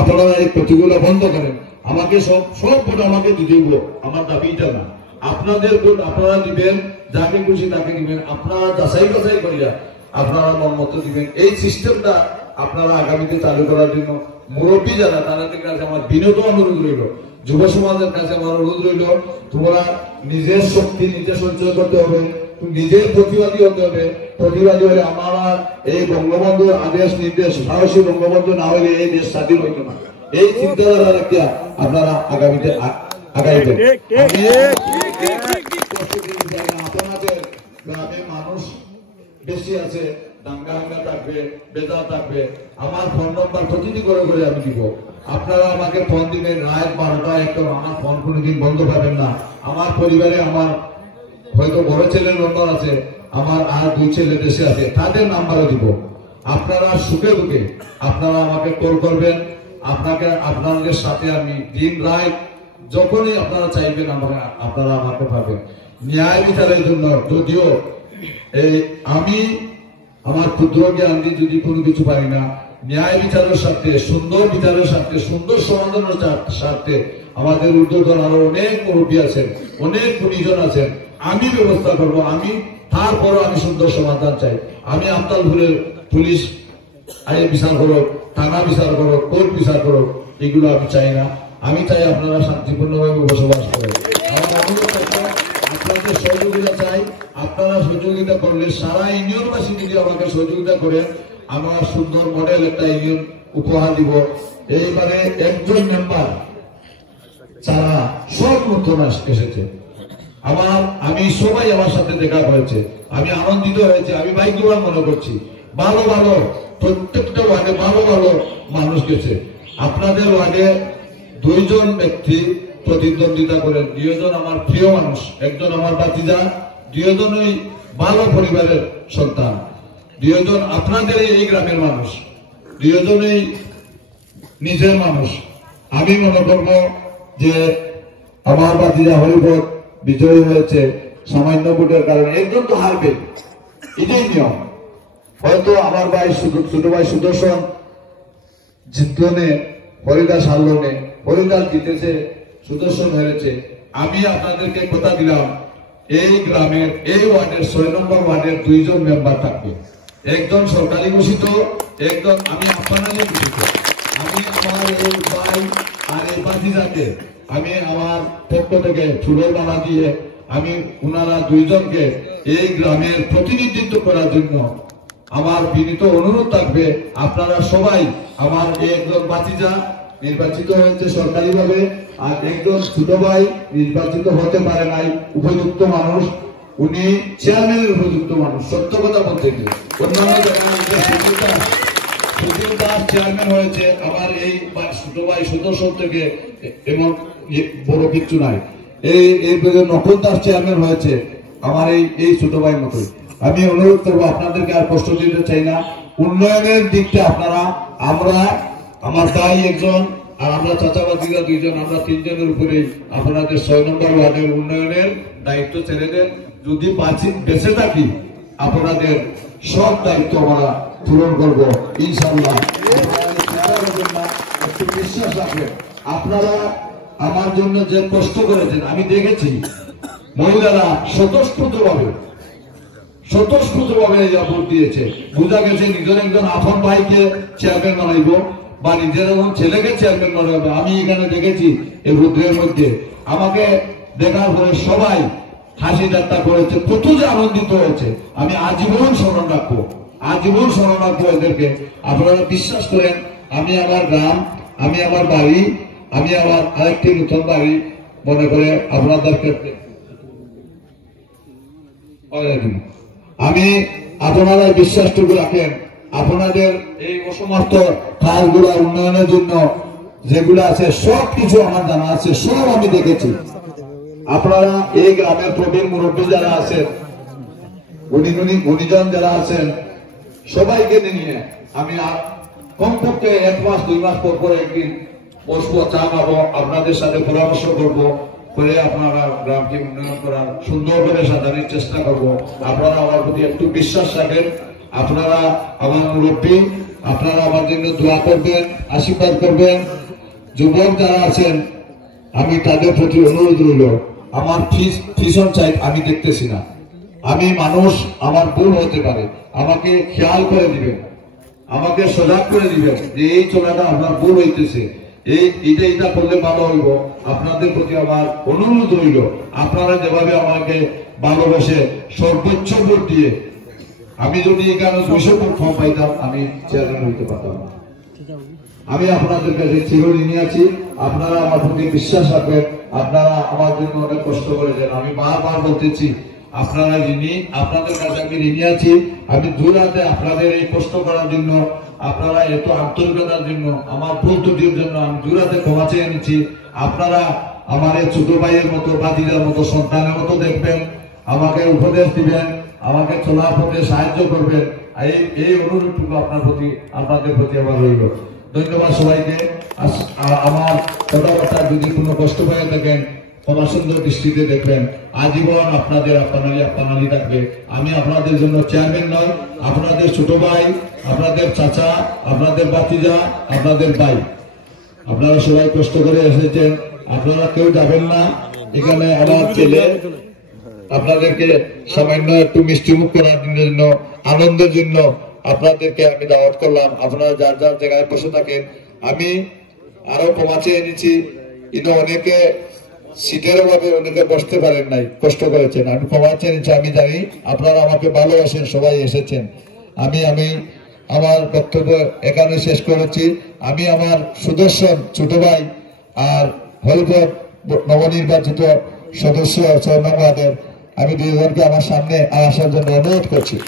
আপনারা এই ক্ষতিগুলো বন্ধ করেন। আমাকে সব ভোট আমাকে দিতে হলো, আমার দাবিটা না। আপনাদের ভোট আপনারা দিবেন, যাকে খুশি তাকে দিবেন, আপনারা যাচাই বাছাই করিয়া আপনারা মন মতো দিবেন। এই সিস্টেমটা আপনারা আগামীতে চালু করার জন্য মুরব্বী যারা তাদের কাছে আমার বিনীত অনুরোধ রইল, যুব সমাজের কাছে আমার অনুরোধ রইল, তোমরা নিজের শক্তি নিজে সঞ্চয় করতে হবে, নিজের প্রতিবাদী হতে হবে। প্রতিবাদী হলে আমরা এই বঙ্গবন্ধুর আদেশ নির্দেশ, সাহসী বঙ্গবন্ধু না হলে এই দেশ স্বাধীন হইত না। এই চিন্তাধারা রেখে আপনারা আগামীতে আগাইবেন। আপনাদের গ্রামে মানুষ বেশি আছে, দাঙ্গা হাঙ্গা থাকবে, বেজার থাকবে, আমার ফোন নম্বর প্রতিটি করে করে আমি দিব। আপনারা আমাকে ফোন দিবেন রাত 12টা 1টা, আমার ফোন কোনোদিন বন্ধ পাবেন না। আমার পরিবারে আমার হয়তো বড় ছেলের নম্বর আছে, আমার আর 2 ছেলে দেশে আছে, তাদের নাম্বারও দিব। আপনারা সুখে দুঃখে আপনারা আমাকে কল করবেন, আপনাদের সাথে আমি দিন রাত যখনই আপনারা চাইবেন আপনারা আমাকে পাবেন। ন্যায় বিচারের জন্য যদিও আমি আমার ক্ষুদ্র জ্ঞান দিয়ে যদি কোনো কিছু পারি না, ন্যায় বিচারের সাথে, সুন্দর বিচারের সাথে, সুন্দর সমাধানের সাথে আমাদের ঊর্ধ্বতন আরো অনেক মুরব্বী আছেন, অনেক গুণীজন আছেন, আমি ব্যবস্থা করবো। আমি তারপরও আমি সুন্দর সমাধান চাই। আমি আফতালপুরের পুলিশ আইন বিচার করো, থানা বিচার করো, কোর্ট বিচার করো, এগুলো আমি চাই না। আমি চাই আপনারা শান্তিপূর্ণভাবে বসবাস করেন। আমার অনুরোধ আপনাদের সহযোগিতা চাই। আপনারা সহযোগিতা করলে সারা ইউনিয়নবাসী যদি আমাকে সহযোগিতা করেন, আমার সুন্দর মডেল একটা ইউনিয়ন উপহার দিব। এইবারে একজন মেম্বার যারা সব নতুন এসেছে, আমি সবাই আমার সাথে দেখা করেছে, আমি আনন্দিত হয়েছে, আমি ভাগ্যবান মনে করছি। ভালো ভালো প্রত্যেকটা ওয়ার্ডে ভালো ভালো মানুষ গেছে। আপনাদের ওয়ার্ডে 2 জন ব্যক্তি প্রতিদ্বন্দ্বিতা করেন, 2 জন আমার প্রিয় মানুষ, একজন আমার ভাতিজা, 2 জনই ভালো পরিবারের সন্তান, 2 জন আপনাদের এই গ্রামের মানুষ, 2 জনই নিজের মানুষ। আমি মনে করব যে আমার ভাতিজা হরিপদ বিজয়ী হয়েছে সামান্য ভোটের কারণে, একজন তো হারবে, এটাই নিয়ম। হয়তো আমার ভাই ছোট ভাই সুদর্শন জিতলনে, হরিদাস হারলনে, হরিদাস জিতেছে, সুদর্শন হেরেছে। আমি আপনাদেরকে কথা দিলাম, এই গ্রামের এই ওয়ার্ডের 6 নম্বর ওয়ার্ডের 2 জন মেম্বার থাকবে, একজন সরকারি ঘোষিত, একজন আমি আপনাদের ঘোষিত। আমি আমার এই ভাই আর এই ভাতিজাকে আমি আমার পক্ষ থেকে ফুলের মালা দিয়ে আমি ওনারা 2 জনকে এই গ্রামের প্রতিনিধিত্ব করার জন্য আমার বিনীত অনুরোধ থাকবে, আপনারা সবাই আমার একজন ভাতিজা নির্বাচিত হয়েছে সরকারিভাবে, আর একজন ছোট ভাই নির্বাচিত হতে পারে নাই, উপযুক্ত মানুষ, উনি চেয়ারম্যানের উপযুক্ত মানুষ। সত্য কথা বলতে গেলে অন্যান্য জায়গায় সুধীর দাস চেয়ারম্যান হয়েছে, আমার এই ছোট ভাই সুদর্শন থেকে এমন বড় কিছু নাই। এই নকুল দাস চেয়ারম্যান হয়েছে আমার এই ছোট ভাই মতোই। আমি অনুরোধ করবো, আপনাদেরকে আর কষ্ট দিতে চাই না। উন্নয়নের দিকটা আপনারা, আমার দায় একজন আর আমরা চাচাবাজিরা 2 জন, আমরা 3 জনের উপরে আপনাদের 6 নম্বর ওয়ার্ডের উন্নয়নের দায়িত্ব ছেড়ে দেন। যদি বেঁচে থাকি আপনাদের সব দায়িত্ব আমরা পূরণ করবো ইনশাআল্লাহ। একটু বিশ্বাস রাখবেন। আপনারা আমার জন্য যে কষ্ট করেছেন আমি দেখেছি, মহিলারা স্বতঃস্ফূর্তভাবে ভোট দিয়েছে। বোঝা গেছে নিজের একজন আপন ভাইকে চেয়ারম্যান বানাইব বা নিজের একজন ছেলেকে চেয়ারম্যান বানাইব। আমি এখানে দেখেছি এই রুদ্রের মধ্যে, আমাকে দেখার পরে সবাই হাসি ঠাট্টা করেছে, কত যে আনন্দিত হয়েছে। আমি আজীবন স্মরণ রাখবো এদেরকে। আপনারা বিশ্বাস করেন, আমি আমার গ্রাম, আমি আমার বাড়ি, আমি আমার আরেকটি নতুন বাড়ি মনে করে আপনাদেরকে আমি, আপনারা বিশ্বাসটুকু রাখেন। আপনাদের এই অসমর্থ কাজগুলো উন্নয়নের জন্য যেগুলো আছে সবকিছু আমার জানা আছে, সব আমি দেখেছি। আপনারা এই গ্রামের প্রবীণ মুরব্বী যারা আছেন, গুণীজন যারা আছেন, সবাইকে নিয়ে আমি কমপক্ষে 1 মাস 2 মাস পর একদিন বসবো, চা খাবো, আপনাদের সাথে পরামর্শ করবো, করে আপনারা গ্রামকে উন্নয়ন করার সুন্দর করে সাজানোর চেষ্টা করবো। আপনারা আমার প্রতি একটু বিশ্বাস রাখেন, আপনারা আমার মুরব্বী, আপনারা আমার জন্য দোয়া করবেন, আশীর্বাদ করবেন। যুবক যারা আছেন আমি তাদের প্রতি অনুরোধ রইল, আমার ফিশন চাই আমি দেখতেছি না, আমি মানুষ, আমার ভুল হতে পারে, আমাকে খেয়াল করে দিবেন, আমাকে সজাগ করে দিবেন যে এই চলাটা আপনার ভুল হইতেছে, এইটা করলে ভালো হইব। আপনাদের প্রতি আমার অনুরোধ রইল, আপনারা যেভাবে আমাকে ভালোবেসে সর্বোচ্চ ভোট দিয়ে, আমি যদি এখানে 200 ভোট কম পাইতাম আমি চেয়ারম্যান হইতে পারতাম না। আমি আপনাদের কাছে চিরঋণী আছি, আপনারা আমার প্রতি বিশ্বাস রাখবেন, আপনারা আমার জন্য অনেক কষ্ট করেছেন। আমি বারবার বলতেছি আপনারা ঋণী, আপনাদের কাছে আমি ঋণী আছি। আমি জোরাতে আপনাদের এই কষ্ট করার জন্য, আপনারা এত আন্তরিকতার জন্য, আমার ভুল ত্রুটির জন্য আমি জোরাতে ক্ষমা চেয়ে নিচ্ছি। আপনারা আমার এই ছোট ভাইয়ের মতো, বাতিজার মতো, সন্তানের মতো দেখবেন, আমাকে উপদেশ দিবেন, আমাকে চলার পথে সাহায্য করবেন, এই অনুরোধটুকু আপনাদের প্রতি আমার রইল। ধন্যবাদ সবাইকে। আমার কথাবার্তা যদি কোনো কষ্ট পেয়ে থাকেন ক্ষমা সুন্দর দৃষ্টিতে দেখবেন। আজীবন আপনাদের আপনারাই থাকবে। আমি আপনাদের জন্য চেয়ারম্যান নয়, আপনাদের ছোট ভাই, আপনাদের চাচা, আপনাদের ভাতিজা, আপনাদের ভাই। আপনারা সবাই কষ্ট করে এসেছেন, আপনারা কেউ যাবেন না। এখানে আমার ছেলে আপনাদেরকে সামান্য একটু মিষ্টিমুখ করার জন্য, আনন্দের জন্য আপনাদেরকে আমি দাওয়াত করলাম। আপনারা যার যার জায়গায় বসে থাকেন। আমি আরো ক্ষমা চেয়ে নিচ্ছি, কিন্তু অনেকে সিটের অভাবে অনেকে বসতে পারেন নাই, কষ্ট করেছেন, আমি ক্ষমা চেয়ে নিচ্ছি। আমি জানি আপনারা আমাকে ভালোবাসেন, সবাই এসেছেন। আমি আমার বক্তব্য এখানে শেষ করেছি। আমি আমার সুদর্শন ছোট ভাই আর হরিপদ নবনির্বাচিত সদস্য চন্দ্রবাদের আমি দুইজনকে আমার সামনে আসার জন্য অনুরোধ করছি।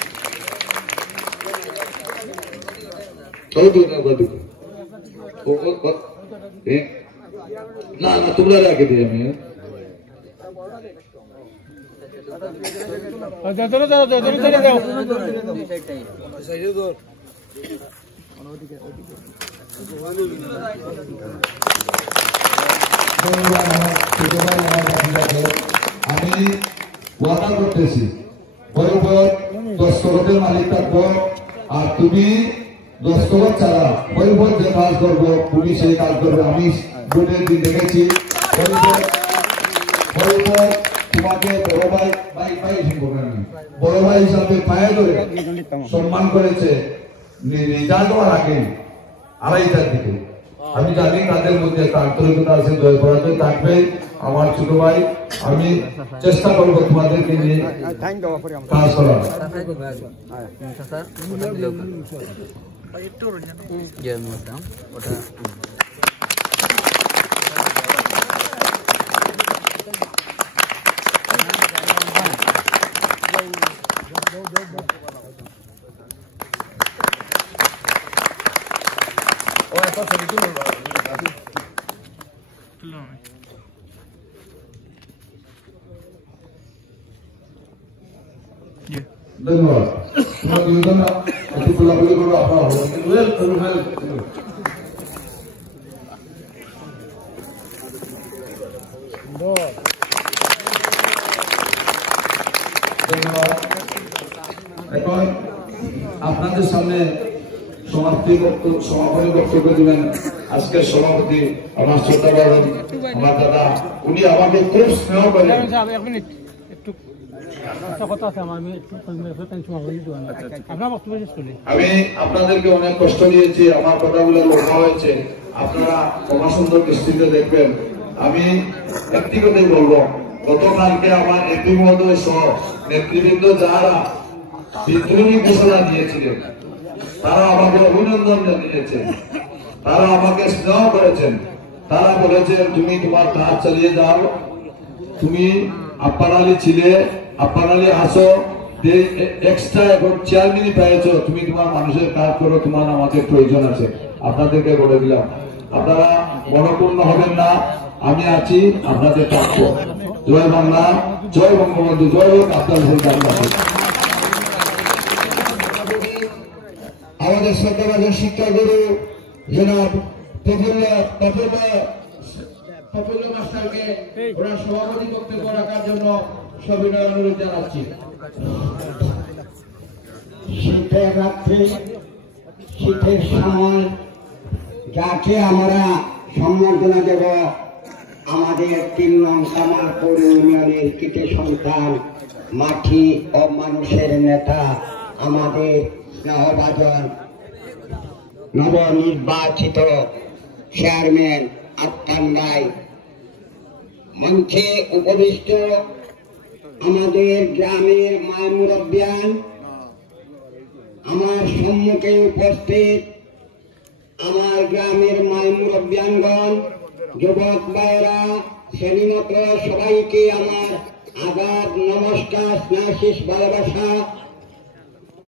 না না, তোমরা রাখে দিই আমি আমি ওয়াদা করতেছি, দস্তখতের মালিক থাকবো, আর তুমি দস্তখত ছাড়া হরিপদ যে কাজ করবো তুমি সেই কাজ করবে। আমি ভোটের দিন দেখেছি হরিপদ তোমাকে বড় ভাই হিসাবে পায়ে ধরে সম্মান করেছে রিজাল্ট হওয়ার আগে 2:30টার দিকে। আমি জানি তাদের মধ্যে একটা আন্তরিকতা আছে, জয় পরাজয় থাকবে। আমার ছোট ভাই, আমি চেষ্টা করবো তোমাদেরকে নিয়ে কাজ করার। ধন্যবাদ। তোমার দুজন একটু গোলাগুলি করো, আপনার এখন আপনাদের সামনে সমাপনী বক্তব্য দিবেন আজকের সভাপতি আমার শ্রদ্ধা বাবু, আমার দাদা। উনি আমাকে খুব স্নেহ করেন। আমি আপনাদেরকে অনেক কষ্ট দিয়েছি, আমার কথাগুলো লেখা হয়েছে, আপনারা ক্ষমা সুন্দর দৃষ্টিতে দেখবেন। আমি একটি কথাই বলবো, গতকালকে আমার এমপি মহোদয় সহ নেতৃবৃন্দ যারা বিদ্রোহী ঘোষণা দিয়েছিলেন তারা আমাকে অভিনন্দন জানিয়েছেন, তারা আমাকে স্নেহ করেছেন। তারা বলেছেন তুমি তোমার কাজ চালিয়ে যাও, তুমি আপারালি ছিলে, আপারালি আসো, এক্সট্রা এখন চেয়ারম্যানই পেয়েছো, তুমি তোমার মানুষের কাজ করো, তোমার আমাদের প্রয়োজন আছে। আপনাদেরকে বলে দিলাম, আপনারা মনপূর্ণ হবেন না, আমি আছি, আপনাদের থাকবো। জয় বাংলা, জয় বঙ্গবন্ধু, জয় হোক আপনার আমাদের শ্রদ্ধাভাজন শিক্ষাগুরু জনাব প্রফুল্ল মাস্টারকে ওরা সভাপতি বক্তব্য রাখার জন্য সবিনয় অনুরোধ জানাচ্ছি। শীতের রাত্রে, শীতের সময় যাকে আমরা সম্বর্ধনা দেব, আমাদের 3 নং কামালপুর ইউনিয়নের কৃতি সন্তান, মাটি ও মানুষের নেতা, আমাদের স্নেহভাজন নবনির্বাচিত চেয়ারম্যান আক্তার রায়, মঞ্চে উপবিষ্ট আমাদের গ্রামের মায় মুরব্বিয়ান, আমার সম্মুখে উপস্থিত আমার গ্রামের মায় মুরব্বিয়ানগণ, যুবক ভাইয়েরা, শ্রেণীমাত্র সবাইকে আমার আগাম নমস্কার, স্নেহাশিস ভালোবাসা